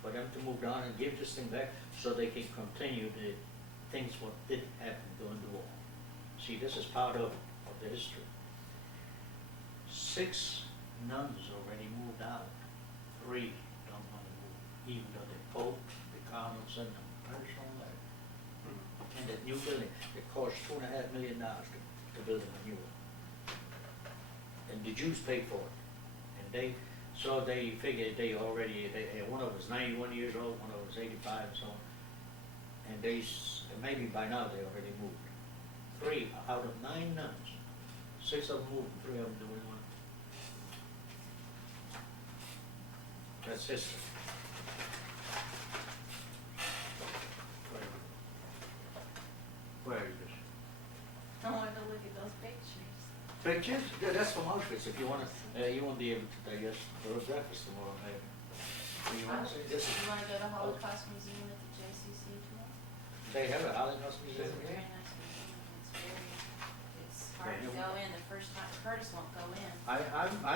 for them to move down and give this thing back so they can continue the things what did happen during the war. See, this is part of the history. 6 nuns already moved out. 3 don't want to move, even though the Pope, the cardinals, and the parish all that. And that new building, it cost $2.5 million to build them a new one. And the Jews paid for it. And they figured one of them was 91 years old, one of them was 85 and so on. And maybe by now they already moved. 3 out of 9 nuns. 6 of them moved, and 3 of them doing one. That's history. Where is this? I wanted to look at those pictures. Pictures? Yeah, that's from Auschwitz. If you wanna, you won't be able to digest for breakfast tomorrow, maybe. Do you wanna see this? You wanna go to Holocaust Museum at the JCC tomorrow? They have a Holocaust museum It's a here? very nice museum, it's hard to go in the first time, Curtis won't go in. I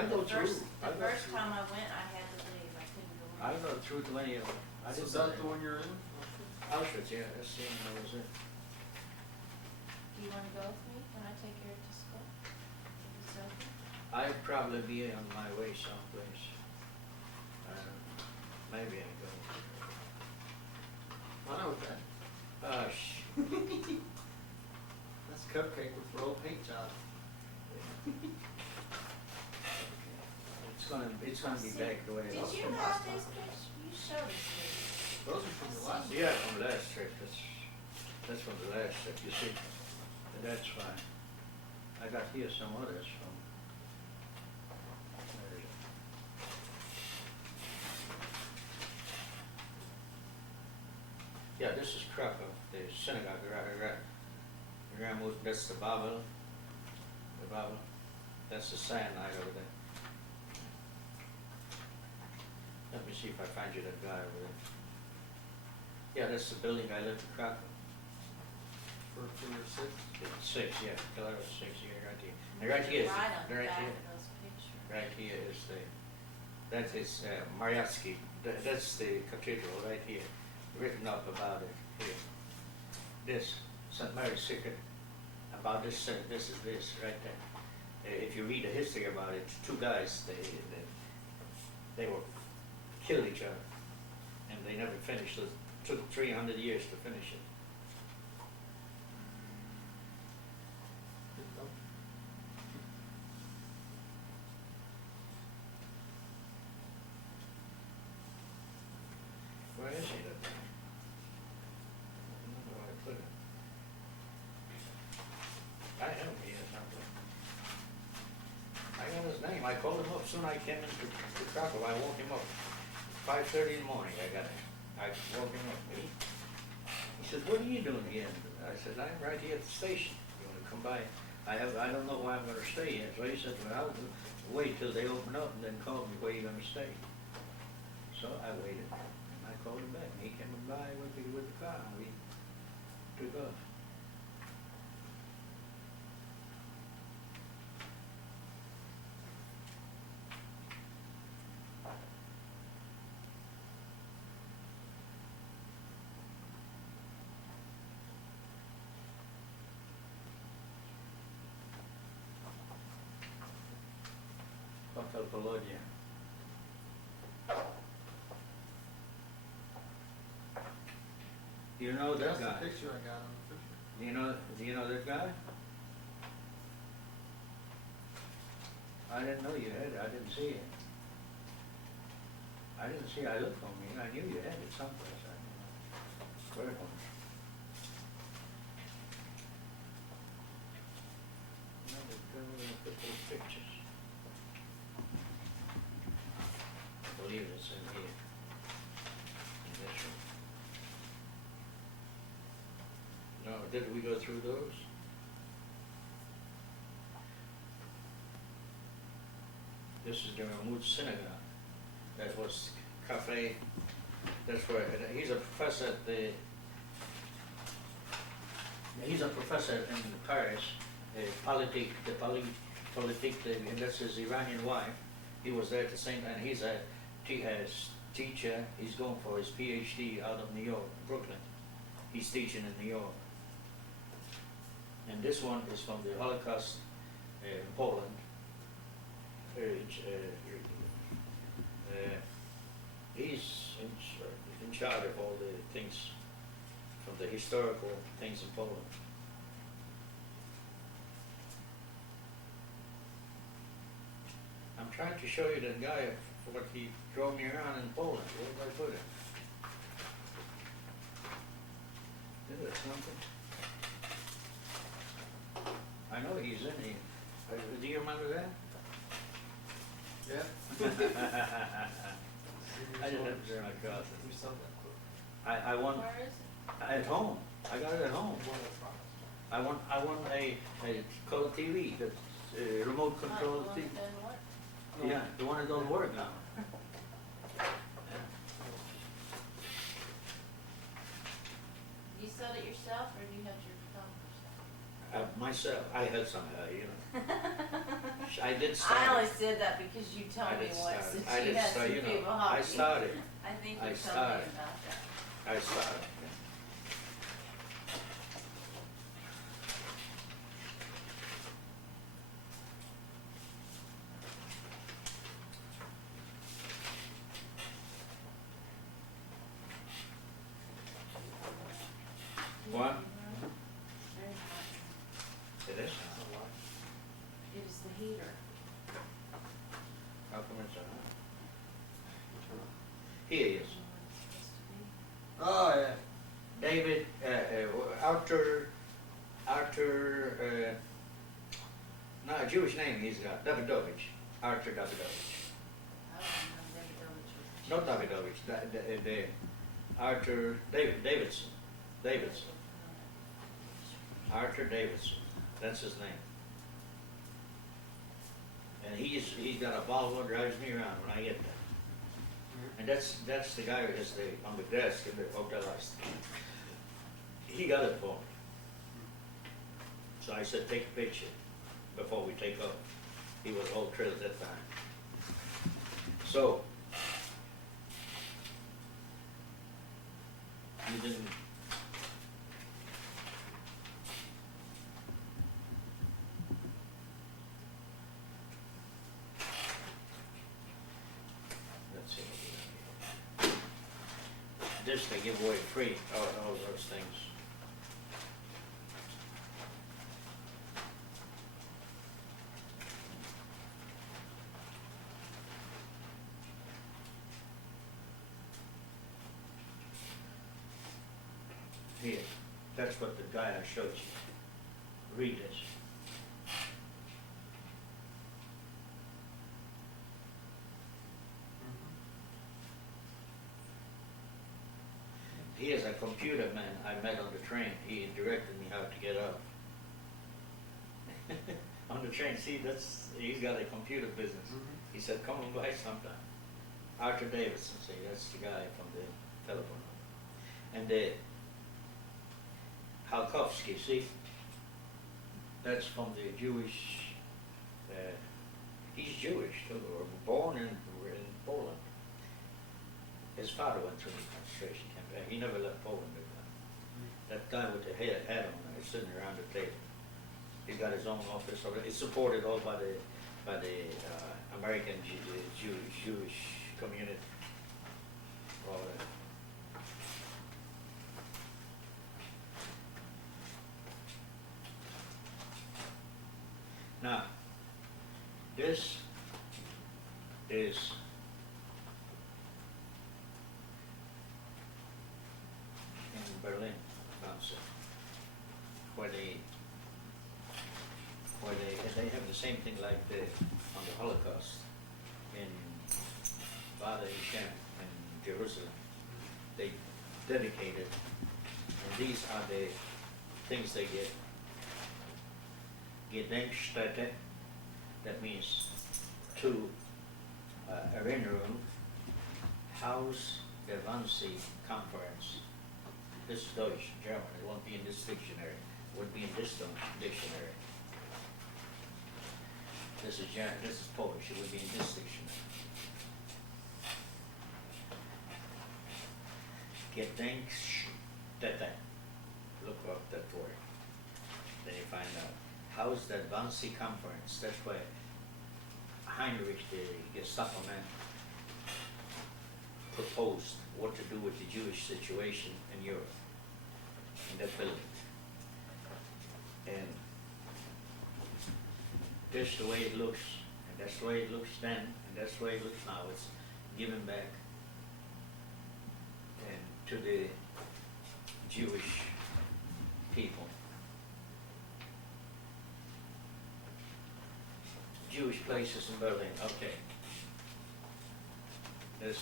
go through. The first time I went, I had to leave, I couldn't go in. I go through to any of them. I So didn't is that go the one you're in? Auschwitz, yeah, that's the one I was in. Do you wanna go with me when I take her to school? Is it open? I'd probably be on my way someplace. Maybe I go. I know that. That's cupcake with roll paint job. It's gonna be back the way it Did was. you from have last these time. pictures? You showed us these. Those are from the last. Yeah, from the last trip, that's from the last trip, you see, and that's fine. I got here some others from, where is it? Yeah, this is Krakow, the synagogue, that's the Babel, that's the cyanide over there. Let me see if I find you that guy over there. Yeah, that's the building I lived in Krakow. For your 6? 6, yeah, Pillar 6, yeah, right here. And right here is, Right on the right back here, of those pictures. right here is that is Mariatsky, that's the cathedral right here, written up about it here. This, St. Mary's Secret, about this is this, right there. If you read the history about it, 2 guys, they were killed each other, and they never finished it. Took 300 years to finish it. Where is he? I don't know where I put it. I have him here somewhere. I got his name. I called him up soon I came into Krakow. I woke him up 5:30 in the morning. I woke him up. He said, "What are you doing here?" I said, "I'm right here at the station. You want to come by? I don't know where I'm going to stay yet." So he said, "Well, I'll wait till they open up and then call me where you're going to stay." So I waited. I called him back, and he came by with the car, and we took off. Hotel Polonia. You know that That's guy? the picture I got on the picture. Do you know that guy? I didn't know you had it. I didn't see it. I didn't see it. I looked on me. I knew you had it someplace. I don't know where it was. No, go and put those pictures. I believe it's in here. In this one. No, did we go through those? This is the Ramud Synagogue. That was cafe. That's where he's a professor at the. He's a professor in Paris, politique, and that's his Iranian wife. He was there at the same time. He's a teacher. He's going for his PhD out of New York, Brooklyn. He's teaching in New York. And this one is from the Holocaust in Poland. He's in charge of all the things, from the historical things in Poland. I'm trying to show you that guy, what he drove me around in Poland. Where did I put it? Is it something? I know he's in here. Do you remember that? Yeah. I didn't have to turn my cross. We saw that quick. I won Where is it? at home. I got it at home. I won a color TV, the remote control Not the one TV. that doesn't work. Yeah, the one that don't work now. You sold it yourself, or you had your phone Myself, I had some, you know. yourself? I did start. I only said that because you told I me did once start. that I you did had start, some you know, people help I you. started. I think I you told me started. about that. I started. What? Very hot. It is? It is the heater. How come it's so hot? Here he is. Oh, yeah. David, Arthur, no, a Jewish name he's got, Davidovich, Arthur Davidovich. Not Davidovich, the Arthur Davidson, Arthur Davidson, that's his name. And he's got a Volvo, drives me around when I get there. And that's the guy who is on the desk in the hotel. He got it for me. So I said, take a picture before we take off. He was all thrilled at that time. So, you didn't. Let's see. This they give away free, all those things. Here, that's what the guy I showed you. Read this. He is a computer man I met on the train. He directed me how to get up. On the train, see, he's got a computer business. He said, come on by sometime. Arthur Davidson, see, that's the guy from the telephone. And the Halkovsky, see, that's from the Jewish, he's Jewish too, or born in Poland. His father went through the concentration camp. He never left Poland. That guy with the hat on is sitting around the table. He's got his own office. It's supported all by the American Jewish community. All that. Now, this is in Berlin, France, where they have the same thing like on the Holocaust in Bada Hashem in Jerusalem. They dedicated, and these are the things they get. Gedenkstätte, that means to Erinnerung, Haus der Wannsee Conference. This is Deutsch, German, it won't be in this dictionary, it would be in this dictionary. This is German, this is Polish, it would be in this dictionary. Gedenkstätte, look up that word. Then you find out. How's that Wannsee Conference, that's where Heinrich, the Gestapo man, proposed what to do with the Jewish situation in Europe, in that building. And this the way it looks, and that's the way it looks then, and that's the way it looks now. It's given back and to the Jewish people. Jewish places in Berlin, okay. This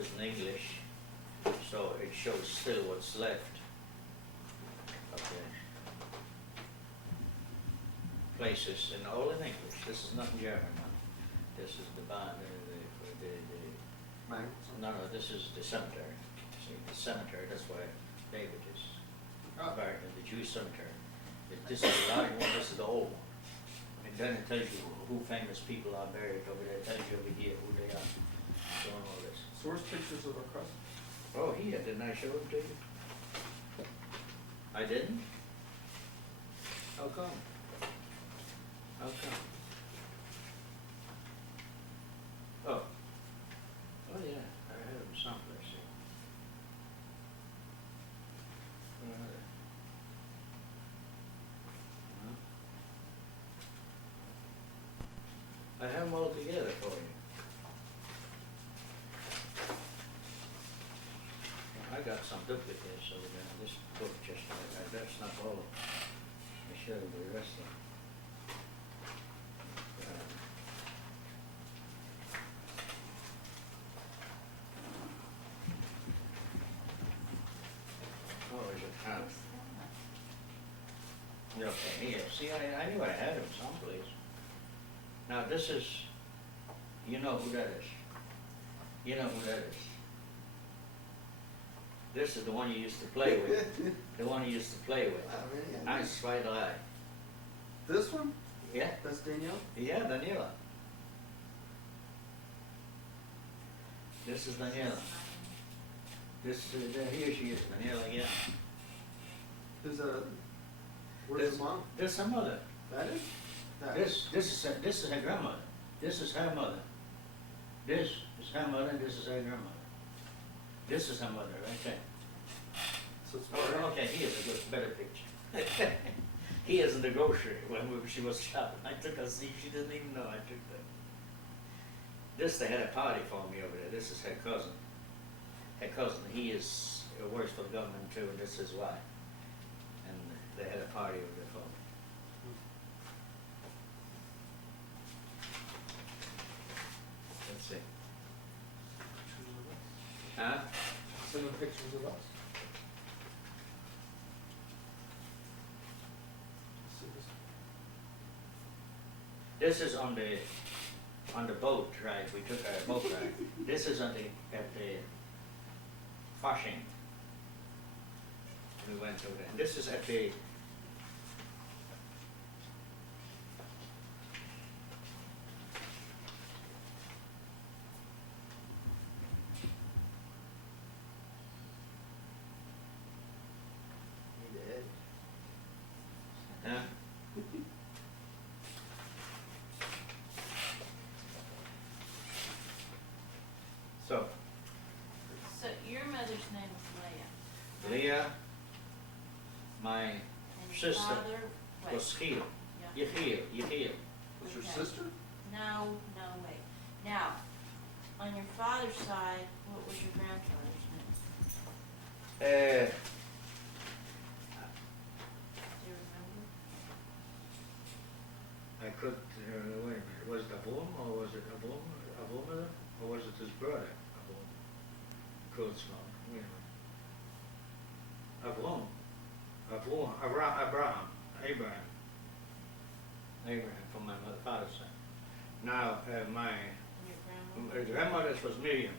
is in English, so it shows still what's left. Okay. Places, and all in English. This is not in German now. This is the no, this is the cemetery. See, the cemetery, that's where David is buried, in the Jewish cemetery. This is the large one, this is the old one. And then it tells you who famous people are buried over there. It tells you over here who they are. Showing all this. Source pictures of a crust. Oh, here, didn't I show them to you? I didn't? How come? How come? Oh. Oh, yeah, I have them someplace here. Where are they? Huh? I have them all together for you. I got some duplicates over there. This book just, that's not all of them. I showed you the rest of them. Oh, is it half? Okay, here, see, I knew I had him someplace. Now, this is, you know who that is. You know who that is. This is the one you used to play with. The one you used to play with. Nice white eye. This one? Yeah? That's Danielle? Yeah, Daniela. This is Daniela. This, here she is, Daniela, yeah. Who's where's the mom? This is her mother. That is? That This is her grandmother. This is her mother. This is her mother, and this is her grandmother. This is her mother, right there. So it's Oh, okay, here's a good, better picture. He is in the grocery when she was shopping. I took her seat, she didn't even know I took that. This, they had a party for me over there. This is her cousin. Her cousin, he is, works for the government too, and this is why. And they had a party over there for me. Let's see. Huh? Send them pictures of us. See this? This is on the boat ride. We took a boat ride. This is at the Fasching. We went over there. And this is at the huh? So, So your mother's name was Leah. Leah, my And sister your father, wait, was Giel. yeah. Yehiel. Was your Okay. sister? No, wait. Now, on your father's side, what was your grandfather's name? Do you remember? I could, wait a minute, was it Avum or was it Avum, or was it his brother, Avum? Kurtzman, wait a minute. Abraham from my father's side. Now, my And your grandmother? grandmother's was Miriam.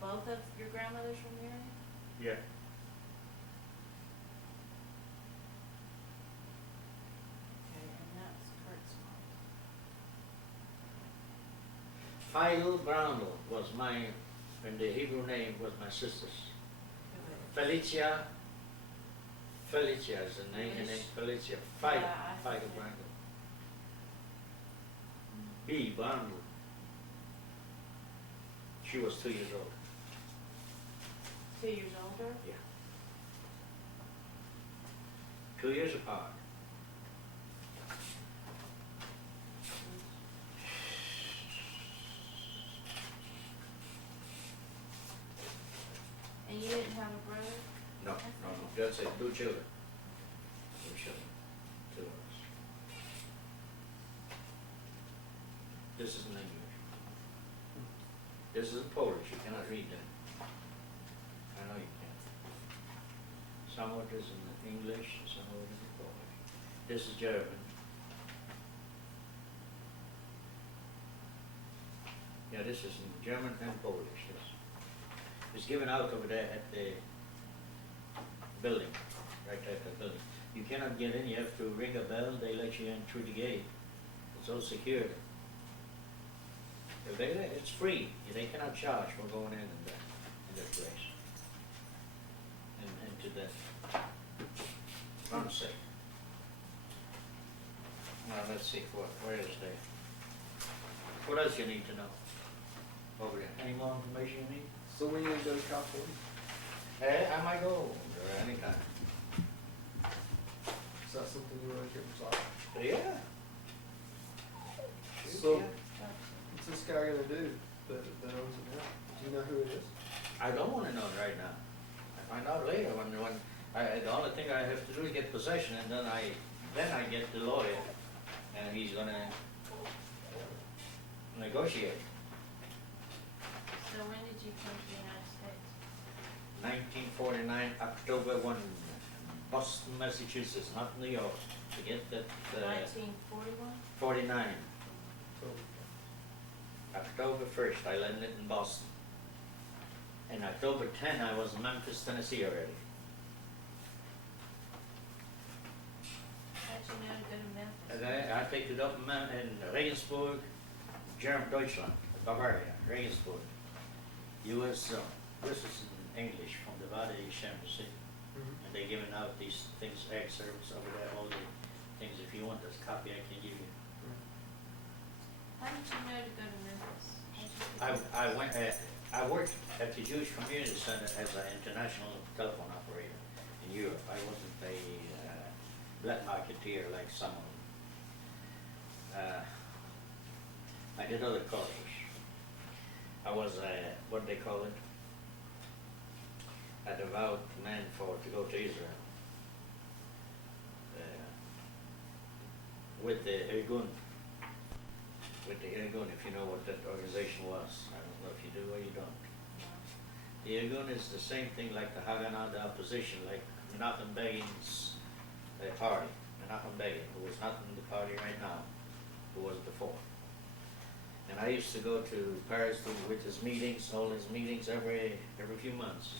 Both of your grandmothers were married? Yeah. Okay, and that's Kurt's mom. Fidel Brownell was my, and the Hebrew name was my sister's. Who is it? Felicia Felicia is the name, and then Felicia, Fido, Yeah, I Fido forget. Brandon. B. Brandon. She was 2 years old. 2 years older? Yeah. 2 years apart. And you didn't have a brother? No, just say 2 children. 2 children, 2 of us. This is in English. This is in Polish, you cannot read that. I know you can't. Some of it is in English, some of it is in Polish. This is German. Yeah, this is in German and Polish, yes. It's given out over there at the building, right at the building. You cannot get in, you have to ring a bell, they let you in through the gate. It's all secured. It's free, they cannot charge for going in that place. And to the front seat. Now, let's see, where is there? What else you need to know over there? Any more information you need? So when you go to California, I might go anytime. is that something you really get resolved? Yeah. So, Yeah. what's this guy gonna do that owns it now? Do you know who it is? I don't wanna know it right now. I find out later the only thing I have to do is get possession, and then I get the lawyer, and he's gonna negotiate. So when did you come to the United States? 1949, October 1, Boston, Massachusetts, not New York. Forget that, 1941? 49, So, October 1st, I landed in Boston. And October 10, I was in Memphis, Tennessee already. How'd you know to go to Memphis? And I picked it up in Regensburg, Deutschland, Bavaria, Regensburg. US, this is in English from the Valley Embassy. mhm. And they're giving out these things, excerpts over there, all the things. If you want this copy, I can give you. How did you know to go to Memphis? How'd you I went, I worked at the Jewish Community Center as an international telephone operator in Europe. I wasn't a black marketeer like some of them. I did other calls. I was what they call it, a devout man to go to Israel with the Irgun. With the Irgun, if you know what that organization was. I don't know if you do or you don't. The Irgun is the same thing like the Haganah, the opposition, like Menachem Begin's party. Menachem Begin, who is not in the party right now, who was before. And I used to go to Paris with his meetings, all his meetings every few months.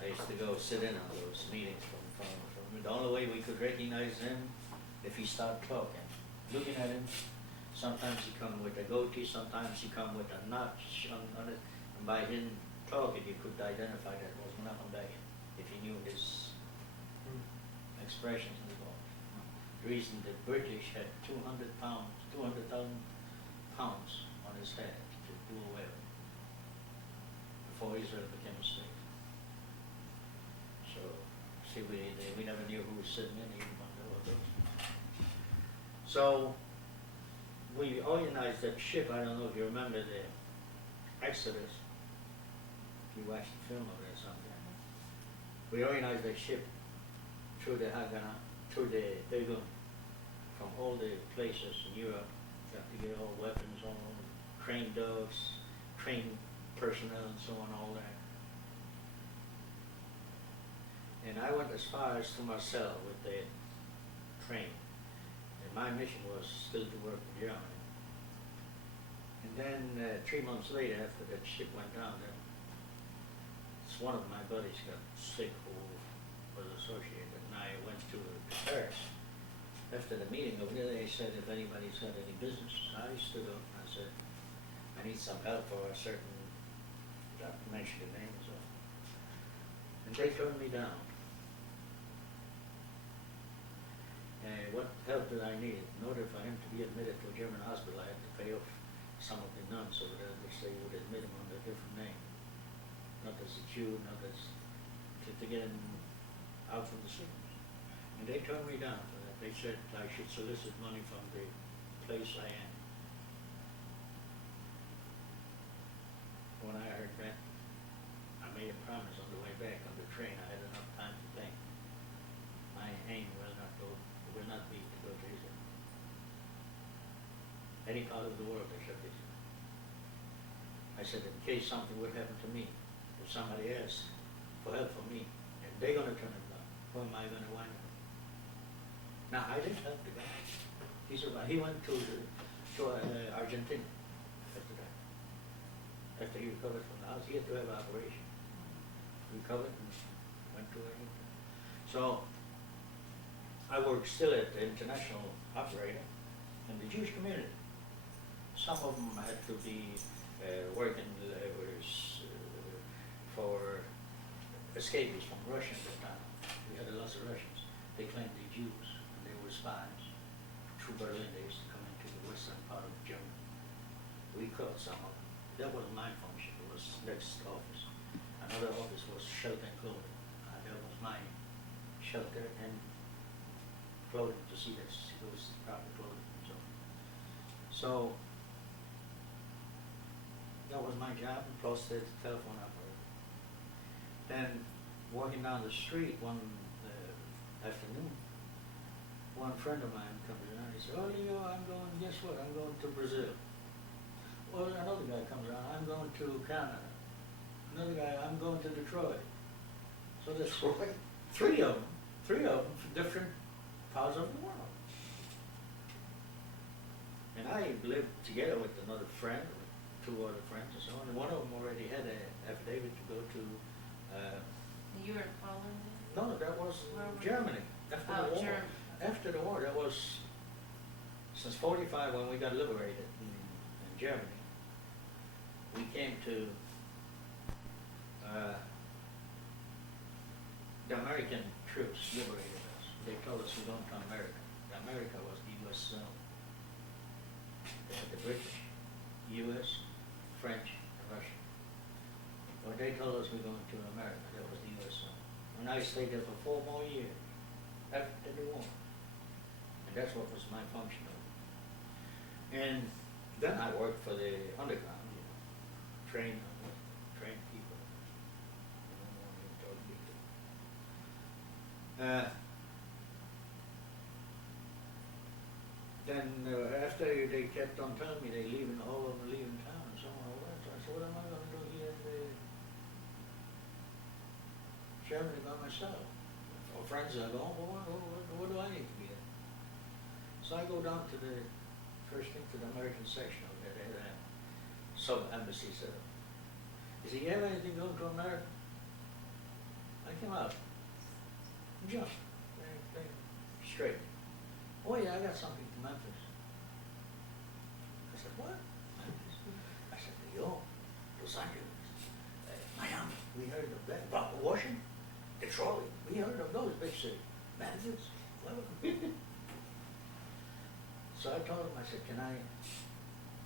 I used to go sit in on those meetings from the only way we could recognize him if he started talking. Looking at him, sometimes he come with a goatee, sometimes he come with a notch on it, and by him talking you could identify that it was Menachem Begin, if you knew his expressions in the book. The reason the British had 200,000 pounds on his head to do away with before Israel became a state. So, see, we never knew who was sitting in even one of those. So, we organized that ship. I don't know if you remember the Exodus. You watched the film of it or something. We organized that ship through the Haganah, through the Irgun, from all the places in Europe. Got to get all weapons, all trained dogs, trained personnel and so on, all that. And I went as far as to Marseille with the train. And my mission was still to work in Germany. And then 3 months later, after that ship went down there, one of my buddies got sick who was associated, and I went to Paris. After the meeting over there, they said if anybody's got any business, I stood up and I said, I need some help for a certain, I mentioned the name, so. And they turned me down. what help did I need? In order for him to be admitted to a German hospital, I had to pay off some of the nuns over there, which they would admit him under a different name. Not as a Jew, not as, to get him out from the sickness. And they turned me down for that. They said I should solicit money from the place I am. When I heard that, I made a promise on the way back on the train. I had enough time to think. My aim will not be to go to Israel. Any part of the world except Israel. I said, in case something would happen to me, if somebody asks for help from me, and they're going to turn it down, where am I going to wind up? Now, I didn't help the guy. He survived. He went to Argentina after that. After he recovered from the house, he had to have an operation. Recovered and went to Argentina. So, I worked still at the international operator in the Jewish community. Some of them had to be working for escapees from Russia at the time. We had a lot of Russians. They claimed they were Jews, and they were spies. Through Berlin, they used to come into the western part of Germany. We caught some of them. That was my function. It was next office. Another office was shelter and clothing. That was my shelter and clothing to see that it was proper clothing and so on. So that was my job, and plus the telephone operator. Then walking down the street one afternoon, one friend of mine comes around. He said, "Oh, Leo, I'm going. Guess what? I'm going to Brazil." Well, another guy comes around. "I'm going to Canada." Another guy, "I'm going to Detroit." So there's three of them from different parts of the world. And I lived together with another friend, with two other friends and so on. And one of them already had an affidavit to go to. You were in Poland then? No, that was Where were you? Germany. After the war. Germany. After the war, that was since '45 when we got liberated in Germany. We came to the American troops liberated us. They told us we're going to America. America was the U.S. zone. They had the British, U.S., French, and Russian. But they told us we're going to America. That was the U.S. zone. And I stayed there for 4 more years after the war. And that's what was my function. And then I worked for the underground, train people. Then after they kept on telling me they leaving, all of them leaving town and so on. So I said, what am I going to do here in Germany by myself? Our friends are going, well, what do I need to be there? So I go down to the first thing to the American section over there. They had a sub-embassy set up. He said, "You have anything going to America?" I came out. Just straight. "Oh yeah, I got something to Memphis." I said, "What?" Memphis. I said, "New York, Los Angeles, Miami. We heard of that. Washington, Detroit. We heard of those big cities. Memphis. Well, so I told him, I said, "Can I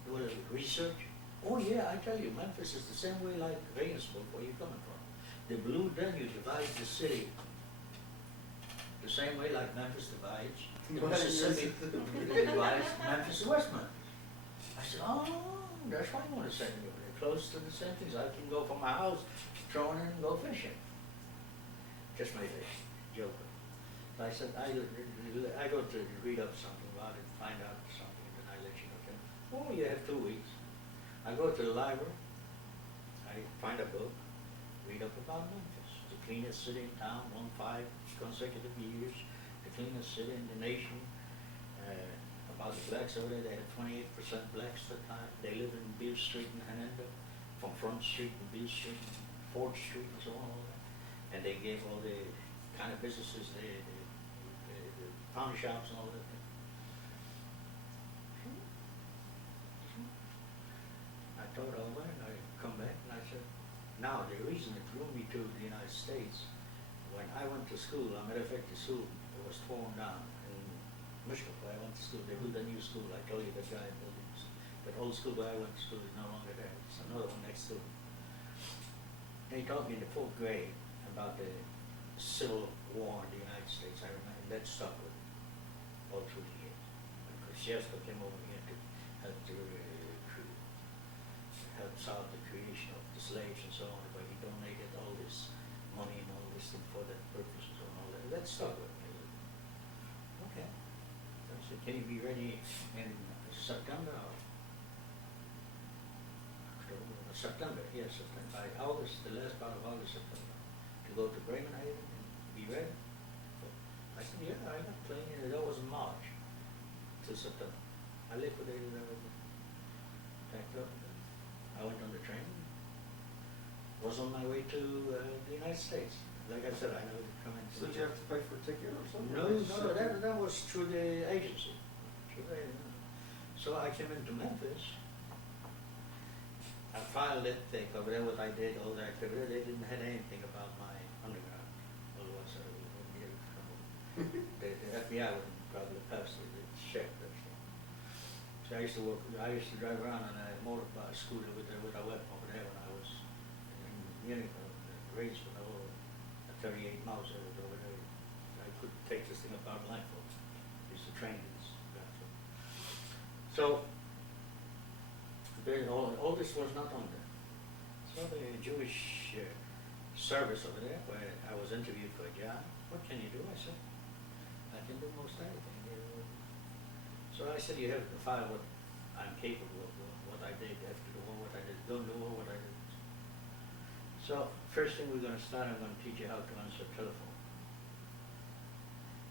do a little research?" "Oh yeah, I tell you, Memphis is the same way like Regensburg, where you're coming from. The Blue Danube divides the city the same way like Memphis divides the Mississippi divides Memphis and West Memphis." I said, "Oh, that's why you want to send me over there. Close to the same things. I can go from my house, throw in and go fishing." Just made a joke. I said, I go to read up something about it, find out something, and then I let you know. Okay? "Oh, you have 2 weeks." I go to the library, I find a book, read up about Memphis, the cleanest city in town, 5 consecutive years, the cleanest city in the nation. About the blacks over there, they had 28% blacks at the time. They live in Beale Street in Hanenda, from Front Street and Beale Street and 4th Street and so on, all that. And they gave all the kind of businesses, the pawn shops and all that. I told her, "Well, I come back," and I said, now the reason it drew me to the United States, when I went to school, I'm at effective school, it was torn down in Michigan, where I went to school, they built a new school, I told you that guy buildings. But old school where I went to school is no longer there, it's another one next to it. And he taught me in the fourth grade about the Civil War in the United States, I remember, and that stuck with me all through the years. And Khrushchev came over here to help help solve the creation of the slaves and so on, but he donated all this money and all this thing for that purpose and so on, all that. That stuck with me. Okay. So I said, can you be ready in September or October? September, yes, September. By August, the last part of August, September, to go to Bremenhaven and be ready. I said, yeah, I got plenty. That was in March till September. I liquidated everything, packed up. I went on the train. Was on my way to the United States. Like I said, I never did come into. So did you have to pay for a ticket or something? No, that was through the agency. So I came into Memphis. I filed it, they covered what I did, all the activity. They didn't have anything about my underground. Otherwise, I wouldn't be able to come over. The FBI wouldn't probably pass it. They checked that thing. So I used to drive around on a motorbike scooter with a weapon over there when I was in Munich, raised when I was 38 miles over there. I could take this thing about blindfold. Used to train this. So all this was not on there. So the Jewish service over there, where I was interviewed for a job, what can you do? I said, I can do most anything. So I said, you have to file what I'm capable of, what I did after the war, what I did, don't do what I did. So first thing we're going to start, I'm going to teach you how to answer telephone.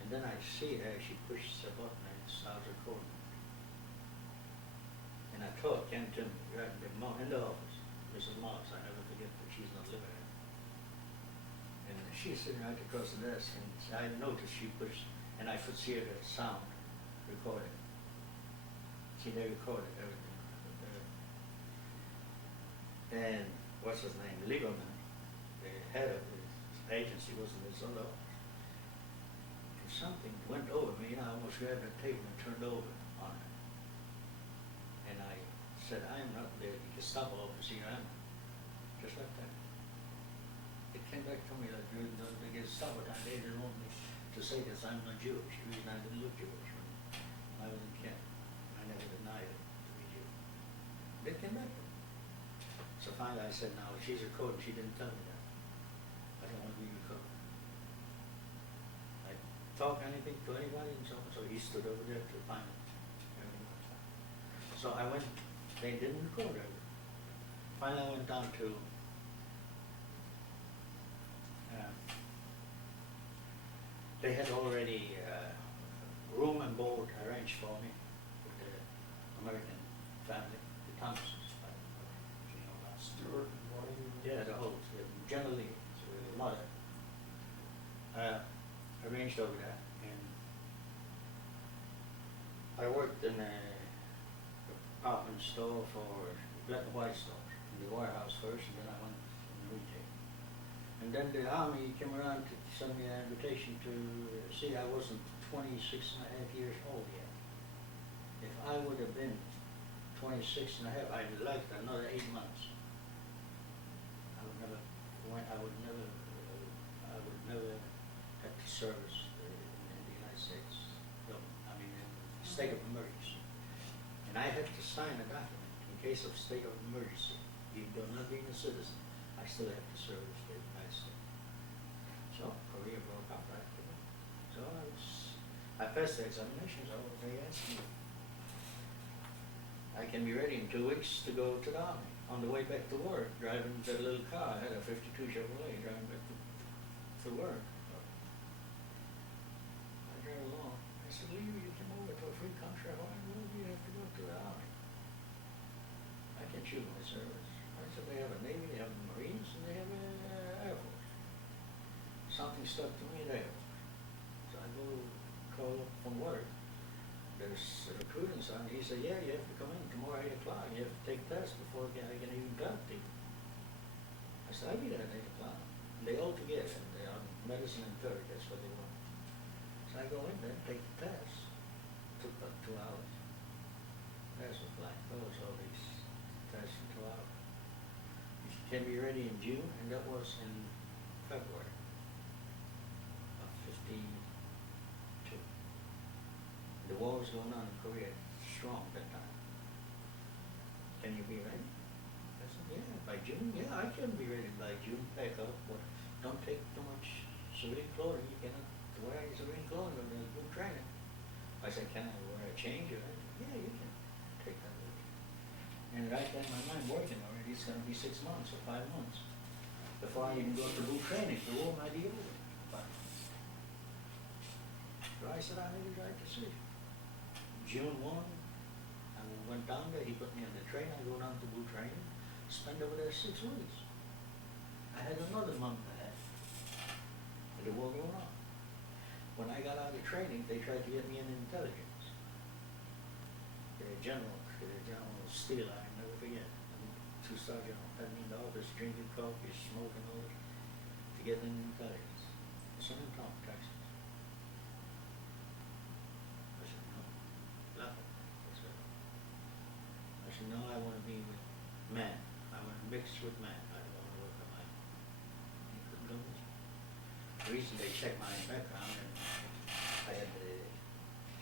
And then I see her, she pushes a button and it starts recording. And I told Ken Tim, in the office, Mrs. Marks, I never forget that she's not living here. And she's sitting right across the desk, and I noticed she pushed, and I could see her sound recording. See, they recorded everything. And what's his name? Lieberman, the head of the agency, was in this other office. And something went over me, and I almost grabbed the table and turned over on her. And I said, I am not the Gestapo officer, I am. Just like that. It came back to me that during the Gestapo time, they didn't want me to say that I'm not Jewish. The reason I didn't look Jewish when I was in camp. I never denied it to be Jewish. They came back to me. So finally I said, now, she's recorded, she didn't tell me that. I don't want to be recorded. I talk anything to anybody and so on, so he stood over there to find it. Everything was fine. So I went, they didn't record it. Finally I went down to they had already room and board arranged for me with the American family, the Thompsons. You know, Stuart and Wayne. yeah, the whole, generally, mother, arranged over there. And I worked in a department store for black and white stores, in the warehouse first, and then I went in retail. And then the Army came around to send me an invitation to see I wasn't 26 and a half years old yet. If I would have been 26 and a half, I'd like another 8 months. I would never have to service in the United States. No, I mean, in state of emergency. And I had to sign a document in case of state of emergency. Even though not being a citizen, I still have to service the United States. So Korea broke up right there. So I passed the examinations. They asked me, I can be ready in 2 weeks to go to the Army. On the way back to work, driving that little car, I had a 52 Chevrolet driving back to work. I drove along. I said, Lee, you came over to a free country. Why would you have to go to the Army? I can choose my service. I said, they have a Navy, they have the Marines, and they have an Air Force. Something stuck to me there. So I go call up from work. There's a recruiting sign. He said, yeah, you have to come in tomorrow at 8 o'clock. You have to take tests before I can even talk to you. I said, I'll be there at 8 o'clock. And they all together. They are medicine and third. That's what they want. So I go in there, take the test. took about 2 hours. That's what like those, all these tests in 2 hours. It can be ready in June, and that was in February of 52. The war was going on in Korea, strong that time. Can you be ready? I said, yeah, by June, yeah, I can be ready by June, pack up, but don't take too much civilian clothing, you cannot wear civilian clothing when there's good training. I said, can I wear a change? Yeah, you can take that with you. And right then my mind working already, it's gonna be 6 months or 5 months before I even go to boot training, the war might be over. But so I said, I made the right decision. June 1, I went down there, he put me on the train, I go down to boot training, spend over there 6 weeks. I had another month and a half with the war going on. When I got out of training, they tried to get me in intelligence. The general Steele, I never forget. 2-star general had me in the office drinking coffee, smoking all this, to get in intelligence. San Antonio, Texas. I said, no, nothing. I said, no, I want to be with men. I want to mix with men. I don't want to work on my own. He couldn't go with me. The reason they checked my background, and I had the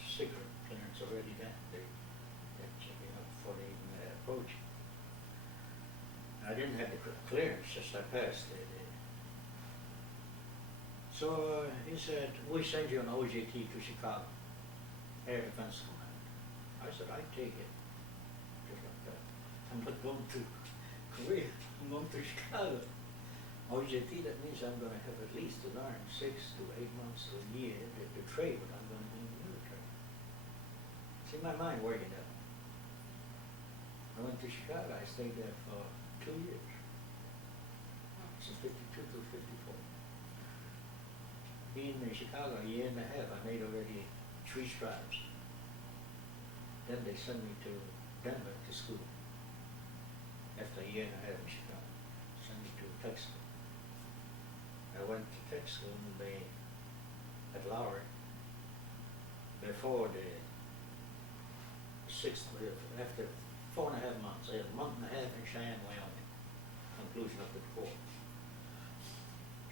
secret clearance already then. They checked me out before they even approached. I didn't have the clearance, just I passed it. So he said, we send you an OJT to Chicago, Air Defense Command. I said, I take it. Just like that. I'm not going to Korea, I'm going to Chicago. OJT, that means I'm going to have at least to learn 6 to 8 months to a year to trade what I'm going to do in the military. See my mind working that. I went to Chicago, I stayed there for 2 years. Since 52 to 54. Being in Chicago a year and a half, I made already 3 stripes. Then they sent me to Denver to school. After a year and a half in Chicago, sent me to tech school. I went to tech school and they, at Lowry, before the 6th, after 4.5 months, I had a month and a half in Cheyenne, Wyoming, conclusion of the course.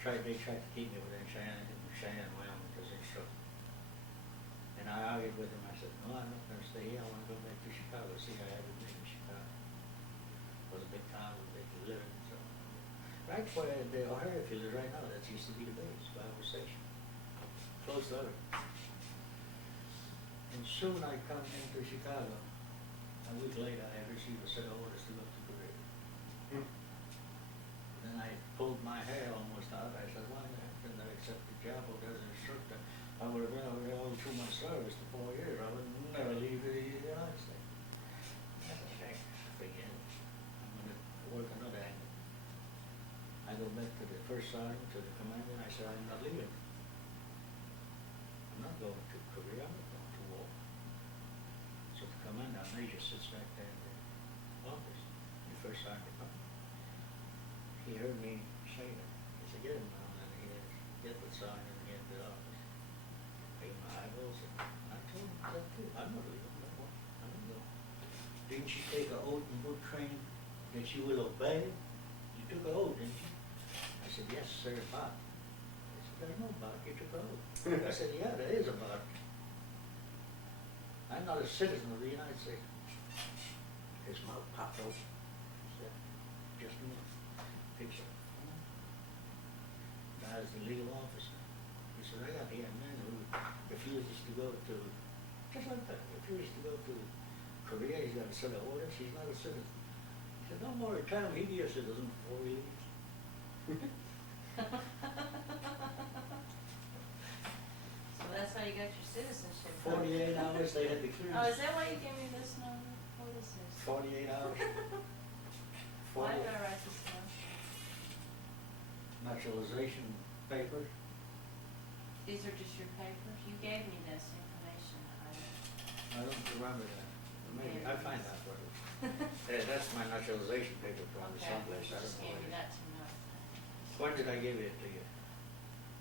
They tried to keep me within Cheyenne, Wyoming as instructor. And I argued with him, I said, no, I'm not going to stay here, I want to go back to Chicago, see how everything in Chicago. It was a big town, a big living, so. Right where the O'Hare field is right now, that used to be the base, Bible Station. Close to it. And soon I come into Chicago. A week later, I received a set of orders to go to Korea. Then I pulled my hair almost out. I said, why the heck didn't I accept the job as an instructor? I would have been over there all through my service for 4 years. I would never leave the United States. I said, heck, forget it. I'm going to work another angle. I go back to the first sergeant, to the commander, and I said, I'm not leaving. I'm not going to Korea, I'm not going to war. So the commander, major, sits back there in the office, the first sergeant department. He heard me say that. He said, get him now, and he get the sergeant and get the office. I gave my eyeballs, and I told him that too. I'm not leaving, no more. I'm not going. Didn't you take an oath in boot training that you will obey? You took an oath, didn't you? I said, yes, sir, Bob. He said, there's no Bob, you took an oath. I said, yeah, there is a Bob. I'm not a citizen of the United States. His mouth popped open. He said, just a minute. Picture. I was the legal officer. He said, I got here a man who refuses to go to, just like that, refuses to go to Korea. He's got a set of orders. He's not a citizen. He said, no more time. He'd be a citizen before he leaves. So that's how you got your citizenship. 48 hours they had the clearance. Oh, is that why you gave me this number? What is this? 48 hours. Why did I write this down? Naturalization papers. These are just your papers? You gave me this information. I don't remember that. Maybe, Yeah. I find out what it is. That's my naturalization paper from Okay, someplace, you I just don't gave know me what it that to know. is. When did I give it to you?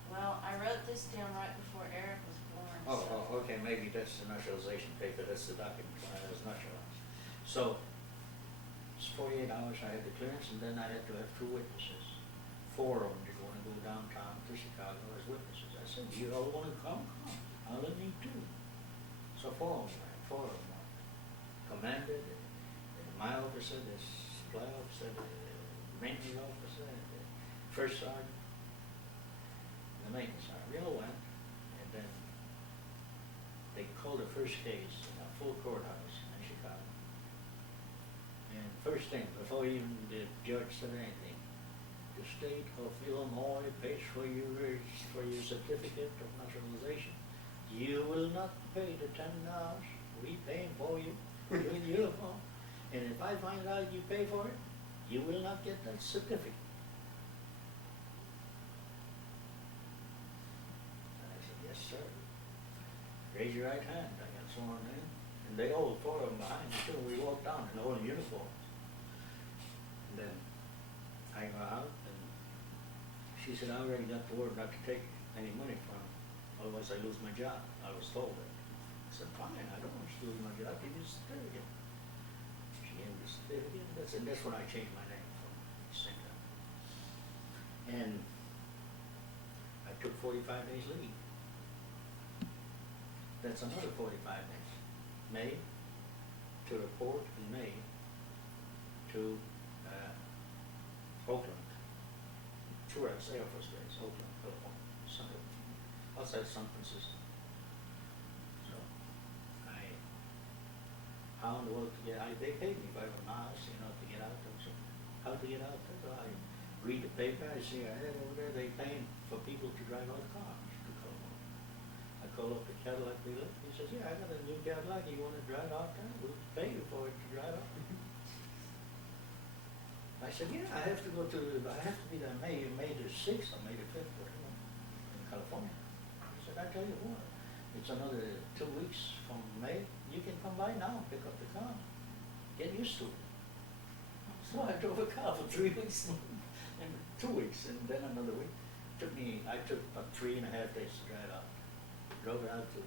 Well, I wrote this down right before Eric was born. Okay, maybe that's the naturalization paper, that's the document, when I was naturalized. So, it's 48 hours, I had the clearance, and then I had to have 2 witnesses. 4 of them did want to go downtown to Chicago as witnesses. I said, you all want to come? Come. I only need 2. So 4 of them went, 4 of them went. Commander, my officer, the supply officer, the maintenance officer, the first sergeant, and the maintenance sergeant. We all went, and then they called the first case in a full courthouse in Chicago. And first thing, before even the judge said anything, the state of Illinois pays for your certificate of naturalization. You will not pay the $10. We paying for you, your uniform. And if I find out you pay for it, you will not get that certificate. And I said, yes, sir. Raise your right hand. I got sworn in. And they all 4 of them behind me too. We walked down in all uniforms. And then I go out, and she said, I already got the word not to take any money from him, otherwise I lose my job. I was told that. I said, fine, I don't want you to lose my job, give me a certificate. She gave me the certificate, and that's when I changed my name from Singer. And I took 45 days leave. That's another 45 days. May to report in May to Oakland. Tourist Air Force Base, Oakland, California, outside San Francisco. So how in the world to get out? They paid me 5 miles, to get out there. So how to get out there? So I read the paper, I see I had over there, they paying for people to drive out cars to California. I call up the Cadillac dealer, he says, yeah, I got a new Cadillac, you want to drive out there? We'll pay you for it to drive out. I said, yeah, I have to be there May the 6th or May the 5th, whatever, in California. I said, I tell you what, it's another 2 weeks from May, you can come by now and pick up the car. Get used to it. So I drove a car for 3 weeks, and 2 weeks, and then another week. I took about 3.5 days to drive out. Drove it out to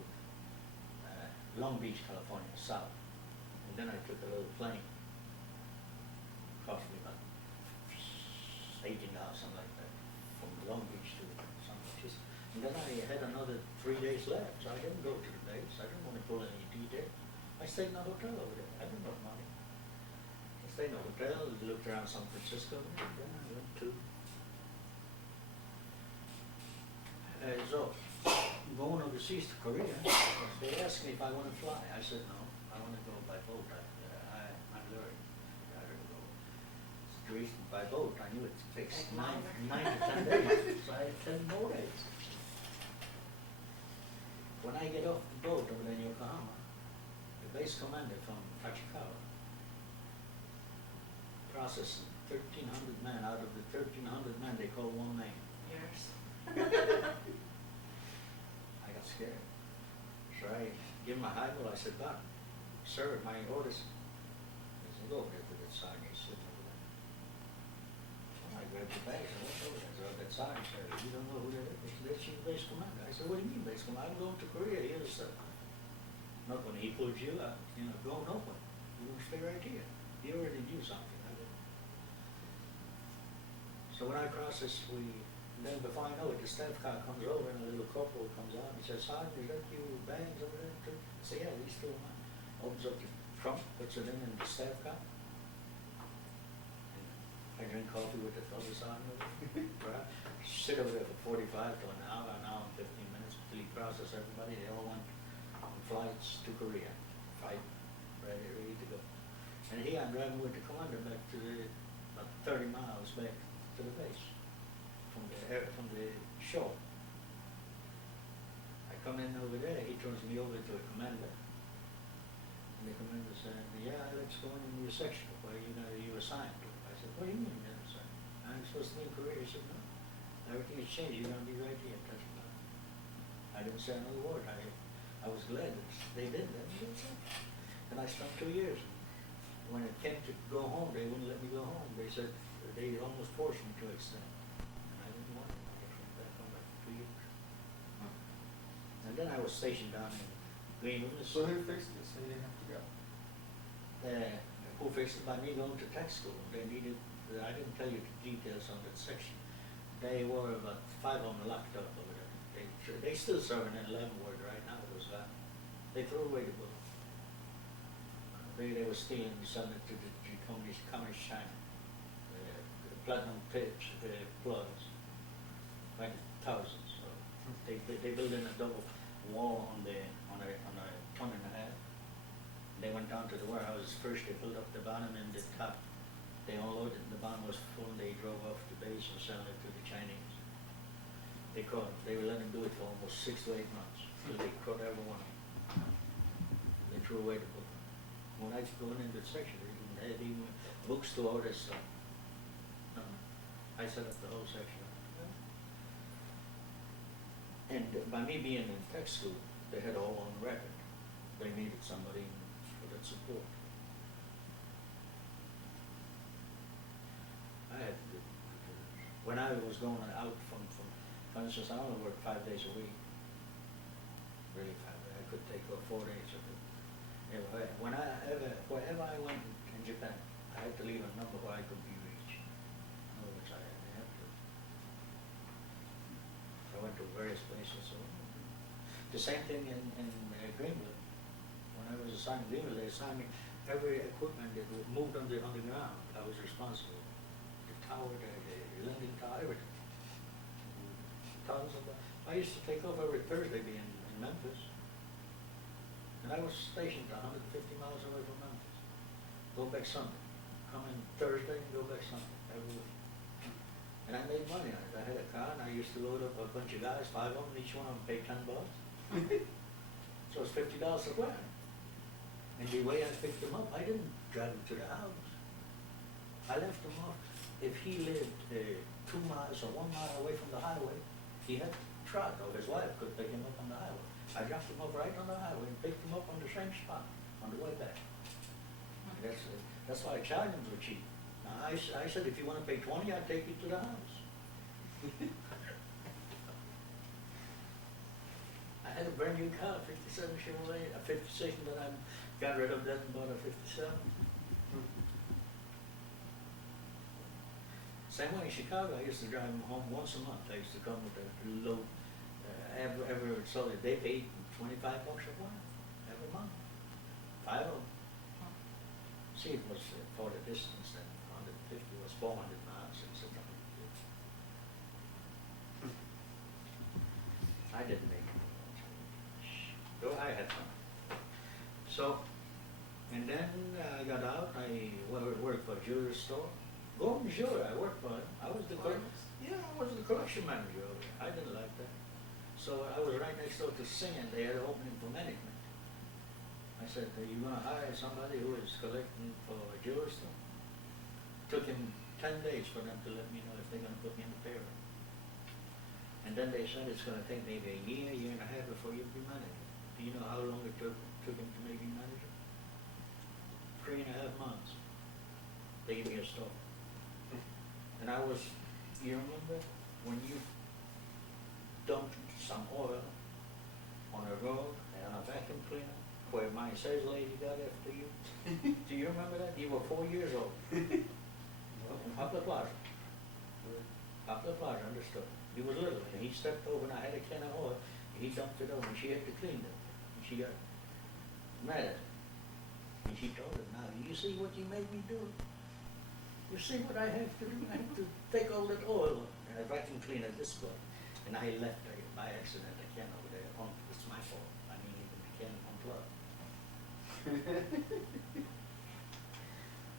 Long Beach, California, south. And then I took a little plane. Cost me about $18, something like that, from Long Beach to San Francisco. And then I had another 3 days left, so I didn't go to the base. I didn't want to pull any detail. I stayed in a hotel over there. I didn't have money. I stayed in a hotel, looked around San Francisco, and then I went to so going overseas to Korea. They asked me if I want to fly. I said no. I want to go by boat. I'm very the reason by boat, I knew it takes 9 to 10 days, so I had 10 more days. When I get off the boat over there in Yokohama, the base commander from Tachikawa processed 1,300 men. Out of the 1,300 men, they called one name. Yours. I got scared. So I give him a highball. I said, Doc, sir, my orders. He said, go over there to that side. He's sitting over there. I grabbed the bags and went over there. So that sergeant said, you don't know who that is? He said, that's your base commander. I said, what do you mean base commander? I'm going to Korea. Here's not when he pulled you out, go nowhere. You're going to stay right here. He already knew something. I didn't. So when I cross this, then before I know it, the staff car comes over and a little corporal comes out and he says, Sergeant, is that your bags over there too? I say, yeah, these two are mine. Opens up the trunk, puts it in the staff car. I drink coffee with the fellow sergeant over there. Sit over there for 45 to an hour and 15 minutes until he process everybody. They all went on flights to Korea. Fight, ready to go. And here I'm driving with the commander back to about 30 miles back to the base from the shore. I come in over there, he turns me over to a commander. And the commander said, yeah, let's go in your section where you assigned to. I said, what do you mean, sir? I'm supposed to be in Korea. He said, no. Everything has changed. You're going to be right here. I didn't say another word. I was glad that they did that. And I spent 2 years. When it came to go home, they wouldn't let me go home. They said they almost forced me to extend. And I didn't want to. I went back home after 2 years. And then I was stationed down in Greenville. So who fixed it so you didn't have to go? Who fixed it by me going to tech school. They needed, I didn't tell you the details on that section. They were about 5 of them locked up over there. They still serving in Leavenworth right now, those guys. They threw away the book. They were stealing and selling it to the communist China. Platinum tips, plugs, by the thousands. So they built in a double wall on a ton and a half. They went down to the warehouses first. They filled up the bottom and the top. They unloaded. The bottom was full. They drove off the base and sold it to the Chinese. They caught. They were letting them do it for almost 6 to 8 months till they caught every one of them. They threw away the book. When I was going into the section, they didn't have even books to all this stuff. No. I set up the whole section. And by me being in tech school, they had all on record. They needed somebody for that support. I had to do it. When I was going out for instance, I only worked 5 days a week. Really 5 days. I could take 4 days of it. Wherever I went in Japan, I had to leave a number where I could be reached. In other words, I had to. I went to various places. So the same thing in Greenville. When I was assigned to Greenville, they assigned me every equipment that was moved on the ground. I was responsible. The tower, the landing tower, everything. Tons of that. I used to take off every Thursday being in Memphis. And I was stationed 150 miles away from Memphis. Go back Sunday. Come in Thursday and go back Sunday every week. And I made money on it. I had a car and I used to load up a bunch of guys, 5 of them, each one of them paid $10. So it's $50 a week. And the way I picked them up, I didn't drive them to the house. I left them off. If he lived 2 miles or 1 mile away from the highway, he had a truck, or his wife could pick him up on the highway. I dropped him off right on the highway and picked him up on the same spot on the way back. And that's why Italians were cheap. Now, I said, if you want to pay 20, I'll take you to the house. I had a brand new car, 57 Chevrolet, a 56 that I got rid of that and bought a 57. Same way in Chicago, I used to drive them home once a month. I used to come with a load. Every so they paid $25 a while every month. 5 of them. See, it was for the distance. Then 150 was 400 miles. I didn't make it. Though I had fun. So, and then I got out. I worked for a jewelry store. Golden Jewelry, I worked for him. I was the collection manager over there. I didn't like that. So I was right next door to Singing. They had an opening for management. I said, "Are you going to hire somebody who is collecting for a jewelry store?" Took him 10 days for them to let me know if they're going to put me in the payroll. And then they said it's going to take maybe a year and a half before you be manager. Do you know how long it took him to make me manager? 3.5 months. They gave me a store. And I was, you remember when you dumped some oil on a rug and on a vacuum cleaner where my sales lady got after you? Do you remember that? You were 4 years old. In Poplar Plaza. Poplar Plaza, understood. He was little and he stepped over and I had a can of oil and he dumped it over and she had to clean it. And she got mad at him. And she told him, "Now, you see what you made me do? You see what I have to do? I have to take all that oil and a vacuum cleaner this way." And I left by accident a can over there. It's my fault. I mean, even the can unplugged.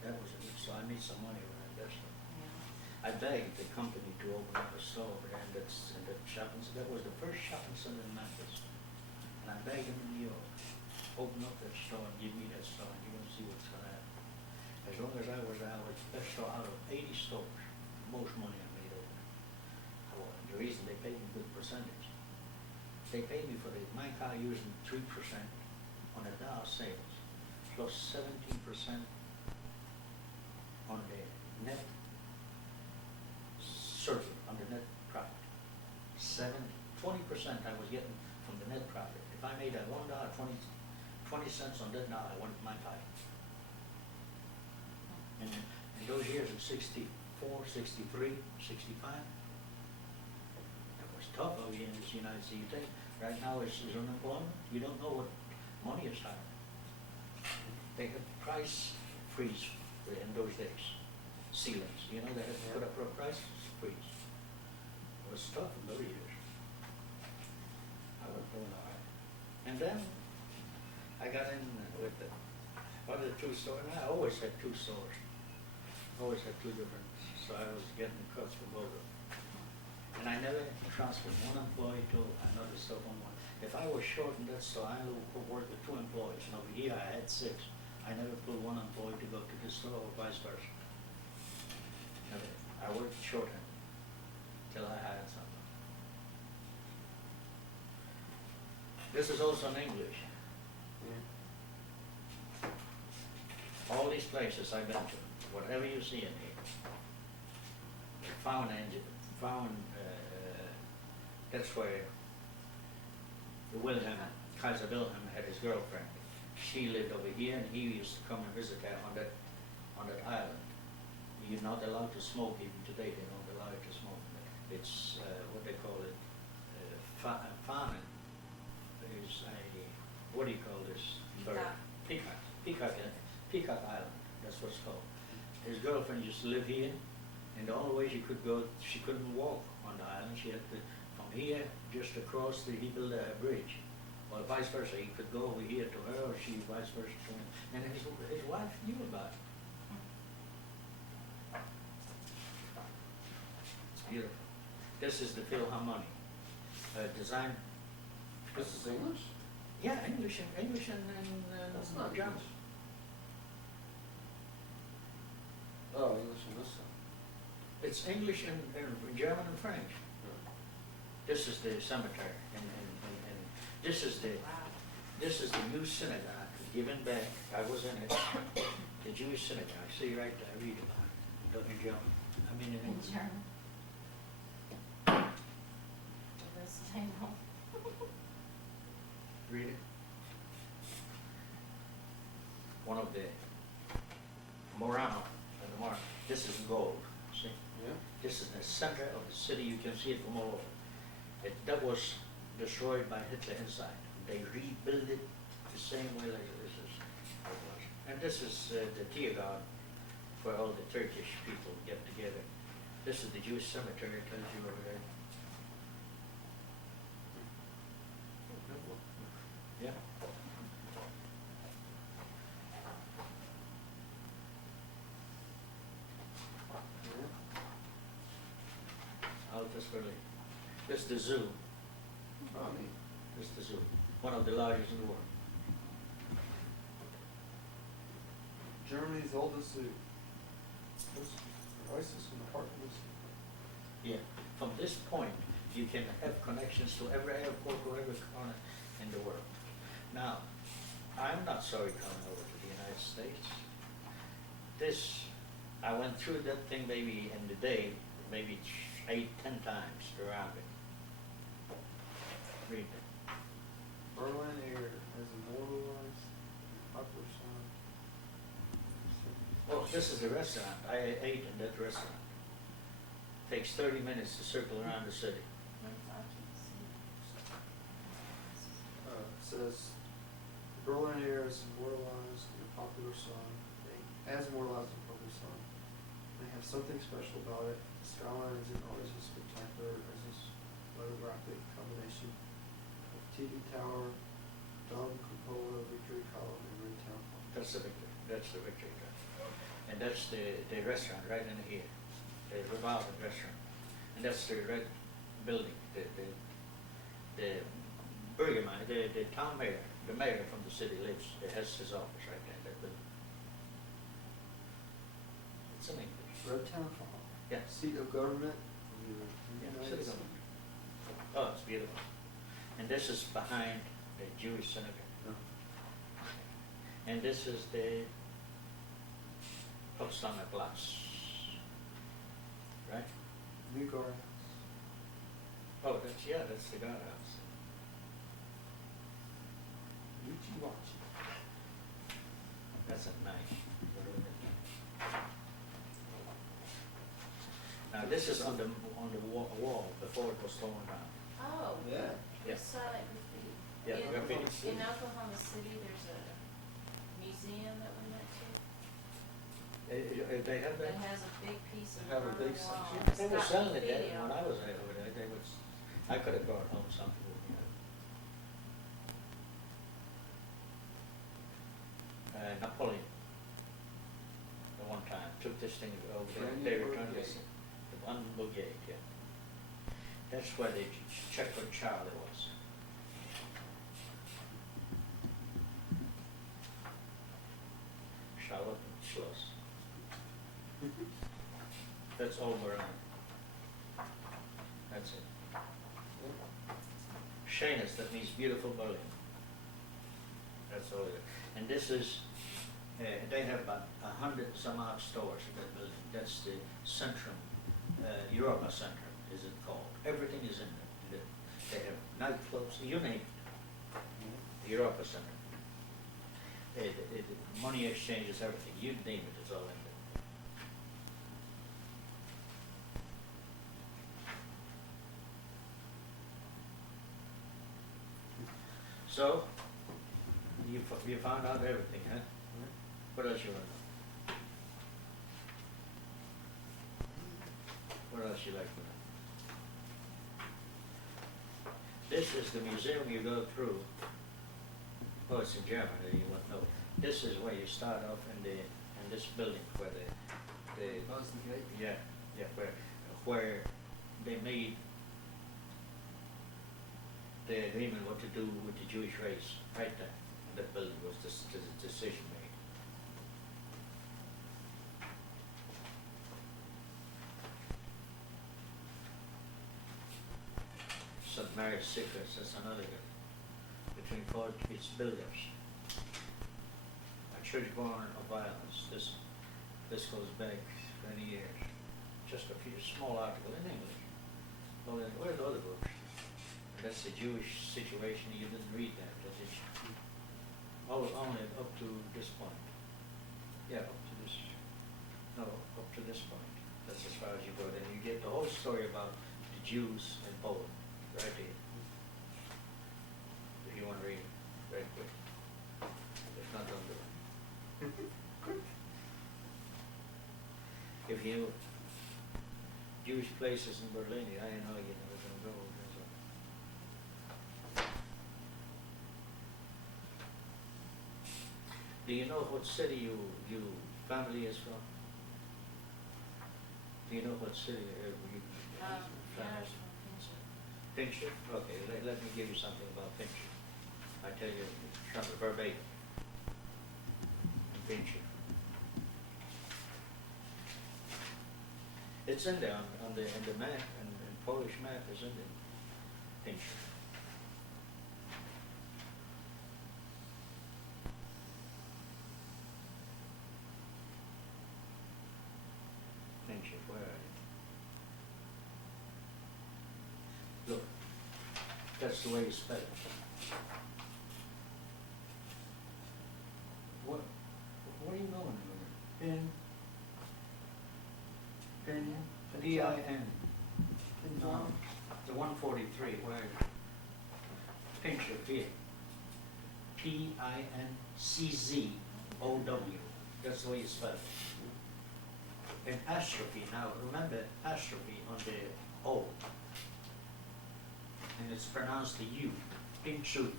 That was it. So I made some money when I invested. I begged the company to open up a store over there in that shopping center. That was the first shopping center in Memphis. And I begged them in New York, open up that store and give me that store and you're going to see what's going to happen. As long as I was there, I was the best store out of 80 stores. Most money I made over there. The reason they paid me a good percentage. They paid me for my car using 3% on the dollar sales, plus 17% on the net circuit, on the net profit. 20% I was getting from the net profit. If I made a $1.20 on that, now I want my pie. And in those years of 64, 63, 65, it was tough out here in this United States. You think right now it's unemployment, you don't know what money is higher. They had price freeze in those days, ceilings, you know, they had to put up a price freeze. It was tough in those years. I was doing all right. And then I got in with the other two stores, and I always had two stores. Always had two different, so I was getting cuts from both of them. And I never transferred one employee to another store on one. If I was short in that store, I would work with 2 employees, and over here I had 6. I never pulled one employee to go to this store or vice versa. Never. I worked shorthand till I hired something. This is also in English. All these places I've been to, whatever you see in here, that's where Wilhelm, Kaiser Wilhelm had his girlfriend. She lived over here, and he used to come and visit her on that island. You're not allowed to smoke even today. They're not allowed to smoke. It's what they call it, farming. Is a, what do you call this bird? Peacock Island. That's what it's called. His girlfriend used to live here, and the only way she could go, she couldn't walk on the island. She had to, from here, just across he built a bridge. Or vice versa, he could go over here to her, or she vice versa to him. And his wife knew about it. It's beautiful. This is the Philharmonic. Design. This is English? Yeah, English and That's not German. English. Oh, English on this side. It's English and German and French. This is the cemetery, and this is the new synagogue given back. I was in it. The Jewish synagogue. See right there. Read about it in German. I mean in In English. German. This I know. Read it. One of the Murano and the Mar. This is gold. See. Yeah. This is the center of the city. You can see it from all over. That was destroyed by Hitler inside. They rebuilt it the same way like this is. And this is the Tiergarten where all the Turkish people get together. This is the Jewish cemetery. It tells you over there. Yeah. Altus Berlin. This is the zoo. Oh, neat. This is the zoo. One of the largest in the world. Germany's oldest zoo. This oasis in the heart of the zoo. Yeah. From this point, you can have connections to every airport or every corner in the world. Now, I'm not sorry coming over to the United States. I went through that thing maybe in the day, maybe 8, 10 times around it. Read it. Berlin Air has immortalized the popular song. Oh, this is the restaurant. I ate in that restaurant. Takes 30 minutes to circle around the city. It says Berlin Air is immortalized in a popular song. As immortalized in a popular song. They have something special about it. The skyline isn't always as spectacular as this lithographic combination of TV tower, dome, cupola, victory column, and red town hall. That's the victory. That's the victory. And that's the restaurant right in here. The revolving restaurant. And that's the red building. The Burgermeister, the town mayor, the mayor from the city lives, has his office right there in that building. It's in English. Red town hall. Yeah. Seat of government. of the Yeah, United city States. government. Oh, it's beautiful. And this is behind the Jewish synagogue. Oh. And this is the Potsdamer Platz. Right? New guard. Oh, that's the guardhouse. Watch. That's a nice. Now, this is on the wall before it was torn down. Oh, Yeah. we Yeah. saw that graffiti. Yeah, In- graffiti. In Oklahoma City, there's a museum that we went to They have that that? has a big piece of They have a on big the wall. section. It's They were got selling it graffiti there on when I was there over there. They was, I could have brought home something with me. Napoleon, the one time, took this thing over there, Brand they new returned it, Brigade. the one brigade, yeah. That's where they checked where Charlie was. Charlotte and Schloss. That's all Berlin. That's it. Schönes, that means beautiful Berlin. That's all it is. And this is, they have about 100 some odd stores in that building. That's the Centrum, Europa Center is it called. Everything is in there. They have nightclubs, you name it, the Europa Center. Money exchanges, everything, you name it, it's all in there. So, you found out everything, huh? What else you want to know? What else you like to know? This is the museum you go through. Oh, it's in German, you won't know. This is where you start off in this building where the Boston Gate. yeah, where they made the agreement what to do with the Jewish race, right there. That building was the decision made. St. Mary's Secrets, that's another good. Between four, it's builders. A church born of violence. This goes back 20 years. Just a few small article in English. Well, then, where's the other books? That's the Jewish situation. You didn't read that, does it? Only up to this point. Yeah, up to this. No, up to this point. That's as far as you go. Then you get the whole story about the Jews in Poland, right here. If you want to read it, very quick. If not, don't do it. If you Jewish places in Berlin, I know you're never gonna go. That's all. Do you know what city you family is from? Do you know what city you Yeah, family? it's from Pinchot. Pinchot? Okay, let me give you something about Pinchot. I tell you from the verbatim. Pinchot. It's in there on the map, and Polish map is in there. Pinchot. Pinchot, where are you? Look, that's the way you spell it. What are you going with? Pin, D-I-N. No, the 143, where is it? Pinchot, here. P-I-N-C-Z-O-W. That's the way you spell it. And apostrophe, now remember apostrophe on the O. And it's pronounced the U. Pinchot.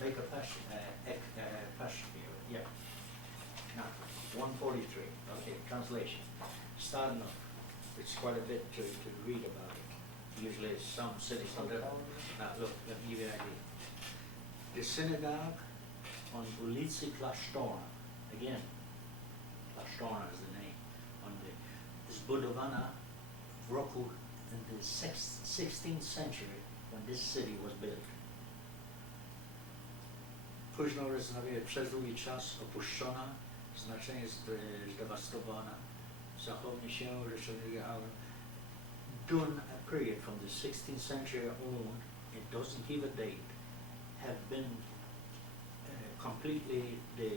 Make apostrophe, yeah. Now, 143, okay, translation. Starting off, it's quite a bit to read about it. Usually it's some cities, some different. Now, look, let me give you an idea. The synagogue on Ulicy Klasztorna, again, Klasztorna is the name, on the zbudowana w roku in the 16th century when this city was built. Późno rozmawia przez długi czas opuszczona, znaczenie zdewastowana, zachownie się religijałem. During a period from the 16th century on, it doesn't give a date, have been completely the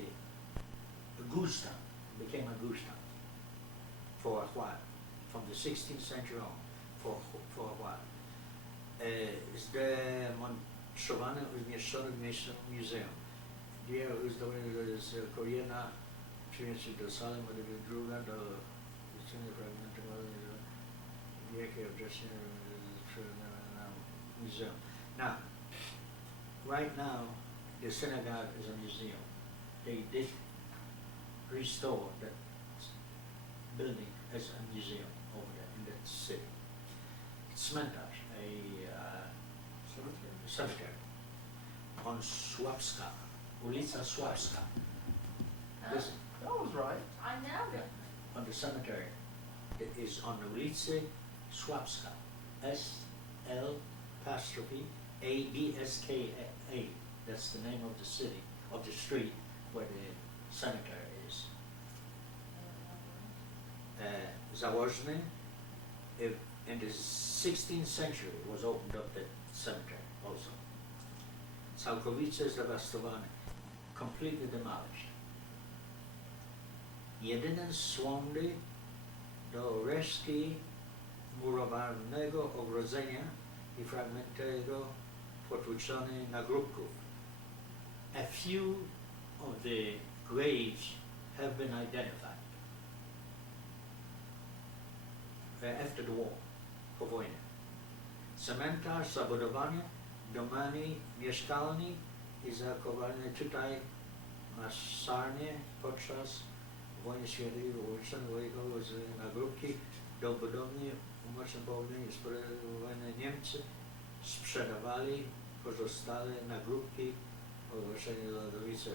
goose town, became a goose town for a while, from the 16th century on, for a while. Zde montowane umieszczone w miejscu muzeum, gdzie uzdobione jest kolejna przyjęcie do sali, druga do wyceny fragmentu wielkiej obecnie na muzeum. Now, right now, the synagogue is a museum. They did restore that building as a museum over there in that city. Cmentarz, cemetery on Sławska, ulica Sławska. Listen, That was right. I know that. on the cemetery, it is on ulicy Sławska, S-L apostrophe A-B-S-K-A. That's the name of the city, of the street where the cemetery is. Założny, in the 16th century was opened up that cemetery also. Całkowicie zdewastowany, completely demolished. Jedyne słody do resztki murowanego ogrodzenia i fragmentego potłuczone nagrobków. A few of the graves have been identified after the war, po wojnie. Cmentarz zabudowany domami mieszkalni i zachowany tutaj masarnie podczas wojny światowej uliczonego z nagrobki do budowli umocowany i sprawowany Niemcy sprzedawali pozostałe nagrobki ogłoszenie lodowice.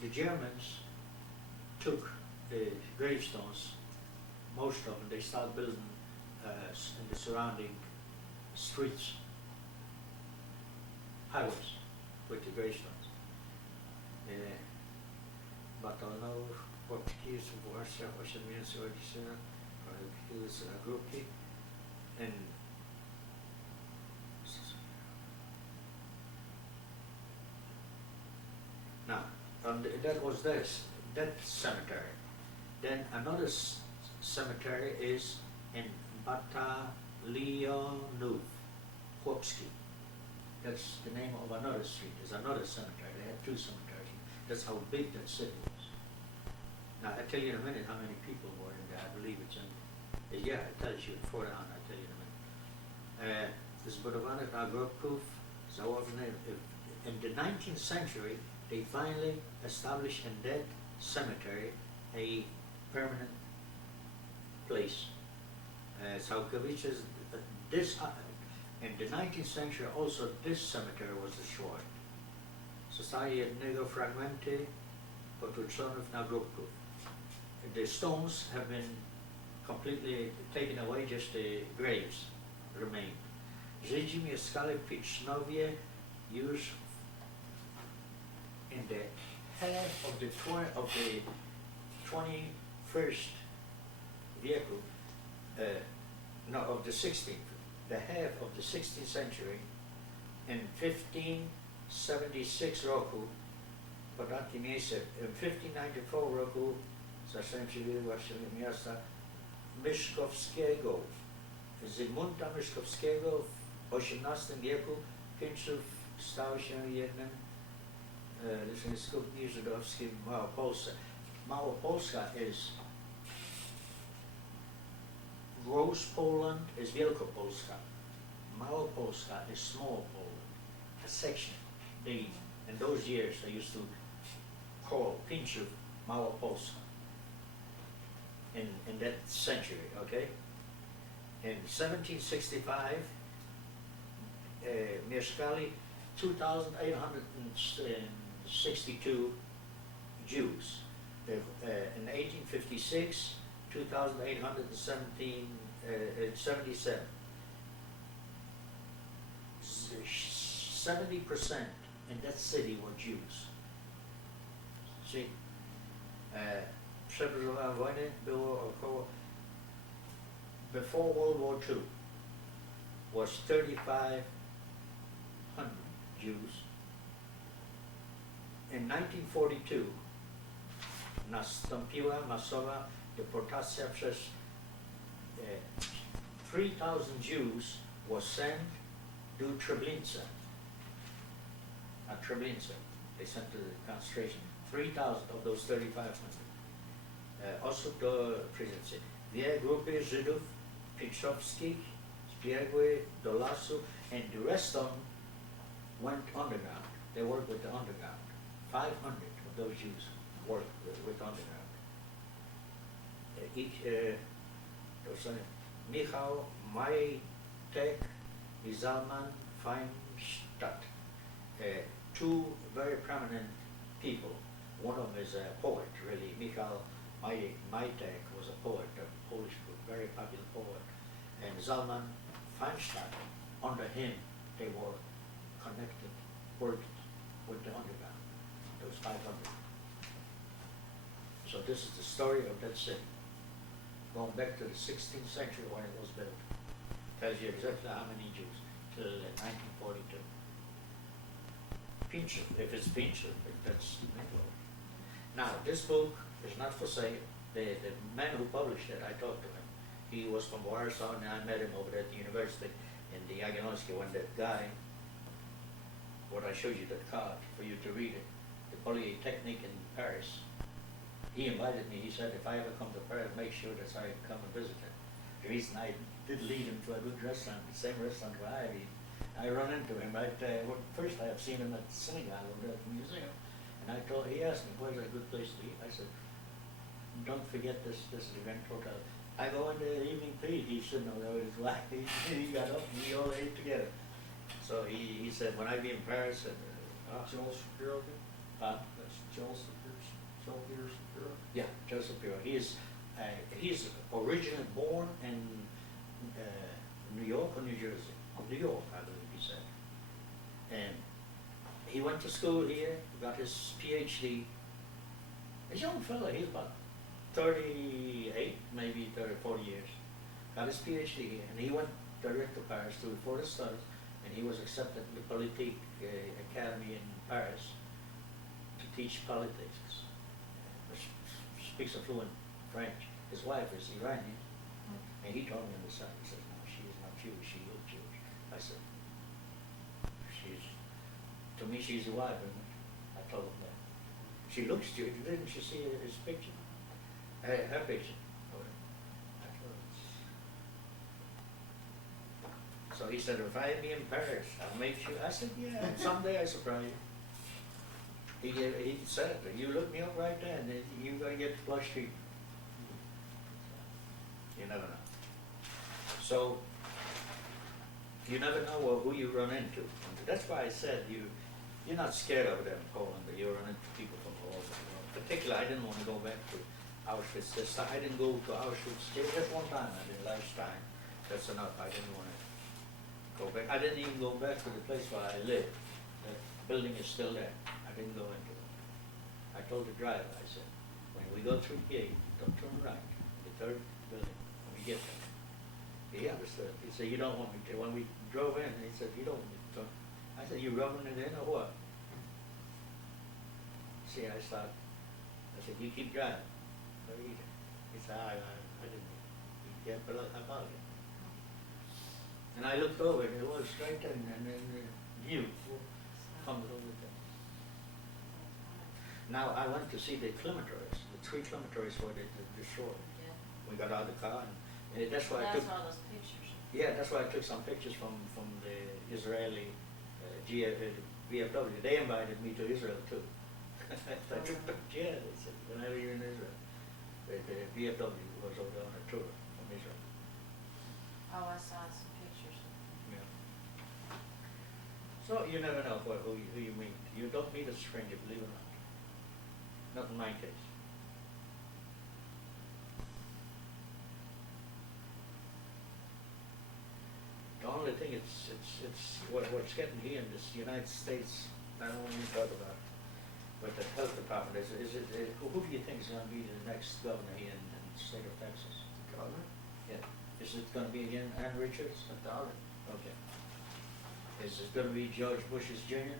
The Germans took the gravestones, most of them, they started building in the surrounding streets, highways with the gravestones. Batalonów, chłopki z Włoszech, 8 miesięcy ojczyzny, z nagrobki, and now, that was that cemetery. Then another cemetery is in Batalionów, Chłopski. That's the name of another street. There's another cemetery. They had two cemeteries. That's how big that city was. Now, I'll tell you in a minute how many people were in there. I believe it's in, yeah, it tells you further on. I'll tell you in a minute. Zbudowanych nagrobków założonych in the 19th century, they finally established in that cemetery a permanent place. Całkowicie, in the 19th century also this cemetery was destroyed. Zostały jednego fragmenty potłuczonych nagrobków. The stones have been completely taken away, just the graves remain. Żydzi mieszkali w Picznowie już in the half of the 21st wieku, no, of the 16th, the half of the 16th century. In 1576 roku, podatki miejsce, in 1594 roku zacząłem się właśnie miasta Myszkowskiego. Zygmunta Myszkowskiego w XVIII wieku Pińczów stał się jednym z skupni żydowskich w Małopolsce. Małopolska is Gross Poland is Wielkopolska. Małopolska is Small Poland, a section. In those years they used to call Pińczów Małopolska. In that century, okay? In 1765, mieszkali 2,862 Jews. In 1856, 2,877. 70% in that city were Jews. See? Przeprowadzona wojny było około, before World War II, was 3,500 Jews in 1942, nastąpiła masowa deportacja przez 3,000 Jews was sent to Treblinka. At Treblinka, they sent to the concentration. 3,000 of those 3,500 osób do przyjęcia. Dwie grupy Żydów pińczowskich zbiegły do lasu, and the rest of them went underground. They worked with the underground. 500 of those Jews worked with underground. To są Michał Majtek i Zalman Feinstadt. Two very prominent people. One of them is a poet, really. Michał Majtek was a poet, a Polish, very popular poet. And Zalman Feinstadt, under him, they were connected, working with the underground, those 500. So this is the story of that city, going back to the 16th century when it was built. Tells you exactly how many Jews, till 1942. Pincher, if it's Pincher, that's Nickel. Now, this book is not for sale. The man who published it, I talked to him. He was from Warsaw, and I met him over there at the university in the Jagiellonski when that guy, what I showed you, that card for you to read it, the Polytechnic in Paris. He invited me, he said, if I ever come to Paris, make sure that I come and visit him. The reason I did lead him to a good restaurant, the same restaurant where I eat, I run into him right there. Well, first I have seen him at the synagogue over there at the museum. And he asked me, where's a good place to eat? I said, don't forget this is the Grand Hotel. I go in the evening to eat, he's sitting over there with his wife. He got up and we all ate together. So he said, when I be in Paris, Joel Shapiro, uh, that's Joel Shapiro. yeah, Joseph Piro. He's originally born in New York or New Jersey? New York, I believe he said. And he went to school here, got his PhD. A young fellow, he's about 38, maybe 30, 40 years. Got his PhD here, and he went direct to Paris to further studies, and he was accepted in the Politique Academy in Paris to teach politics. Speaks a fluent French. His wife is Iranian, and he told me on the side, he says, no, she is not Jewish, she looks Jewish. I said, to me she's a wife, isn't it? I told him that. She looks Jewish, didn't you see his picture? Her picture. I told him. So he said, if I be in Paris, I'll make sure. I said, yeah, someday I surprise you. He said, you look me up right there, and then you're going to get flush treatment. You never know. So, you never know who you run into. And that's why I said you're not scared of them in Poland, but you run into people from all over the world. Particularly, I didn't want to go back to Auschwitz this time. I didn't go to Auschwitz just one time. I did last time. That's enough. I didn't want to go back. I didn't even go back to the place where I lived. The building is still there. I didn't go into it. I told the driver, I said, when we go through the gate, don't turn right. The third building, when we get there. He understood. He said, you don't want me to. When we drove in, he said, you don't want me to turn. I said, you rubbing it in or what? See, I said, you keep driving. He said, I didn't. He can't about it. And I looked over, and it was straight there, and then the view comes over there. Now, I went to see the crematories, the 3 crematories where they destroyed. Yeah. We got out of the car, and that's why I That's took. all those pictures. Yeah, that's why I took some pictures from the Israeli VFW. They invited me to Israel too. I took them, yeah, they said, whenever you're in Israel. The VFW was over on a tour from Israel. Oh, I saw some pictures. Yeah. So you never know who you meet. You don't meet a stranger, believe it or not. Not in my case. The only thing it's what's getting here in this United States, I don't want to talk about it, but the health department who do you think is going to be the next governor here in the state of Texas? Governor? Yeah. Is it going to be again Ann Richards? I doubt it. Okay. Is it going to be George Bush's Jr.?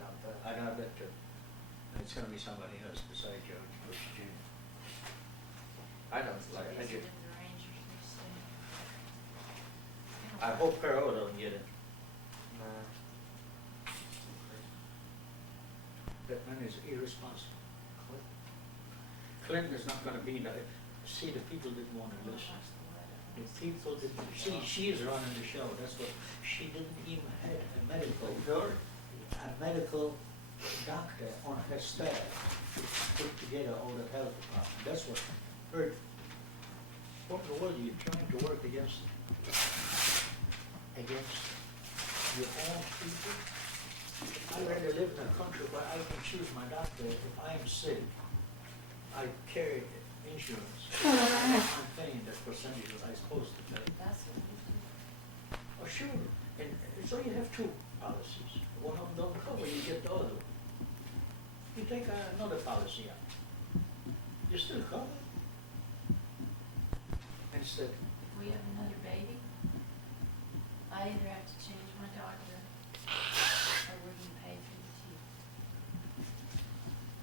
Doubt that. I doubt that too. It's gonna be somebody else besides George Bush Jr. I don't like, I Somebody's just, in the Rangers, they stay. I hope Carol don't get it. Nah. That man is irresponsible. Clinton is not gonna be, see, the people didn't wanna listen. The people didn't, see, she is running the show, that's what, she didn't even have a medical doctor on her staff to put together all the health department. That's what hurt. What in the world are you trying to work against your own people? I'd rather live in a country where I can choose my doctor. If I am sick, I carry insurance. I'm paying the percentage that I'm supposed to pay. That's what we do. Oh, sure, and so you have two policies. One of them don't cover, you get the other one. You take another policy out, you're still covered. Instead, If we have another baby, I either have to change my doctor or we're gonna pay for the teeth.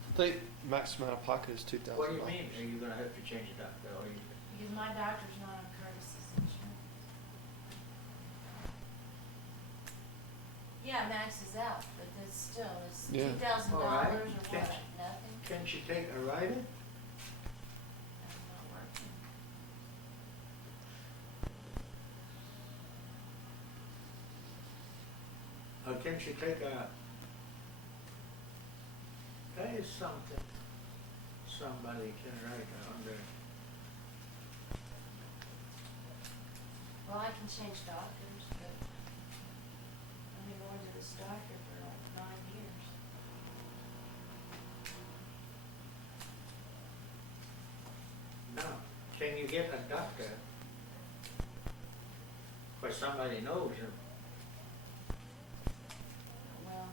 I think max amount of pocket is $2,000. what do you mean, are you gonna have to change the doctor, or you? Because my doctor's not on Curtis's insurance. Yeah, max is out, but that's still, it's Yeah. $2,000 All or right. what, Can't- nothing? Can't you take a rider? That's not working. Or can't you take there is something, somebody can write under, Well, I can change doctors, but I've been going to this doctor for like 9 years. now, can you get a doctor where somebody knows him? Well,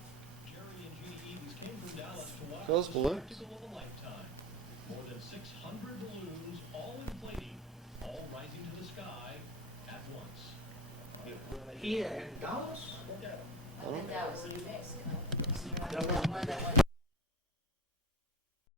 Jerry and Judy Eves came from Dallas to watch Those the balloons. spectacle of a lifetime. More than 600 balloons, all inflating, all rising to the sky at once. Here in Dallas? I think that was New Mexico. That was-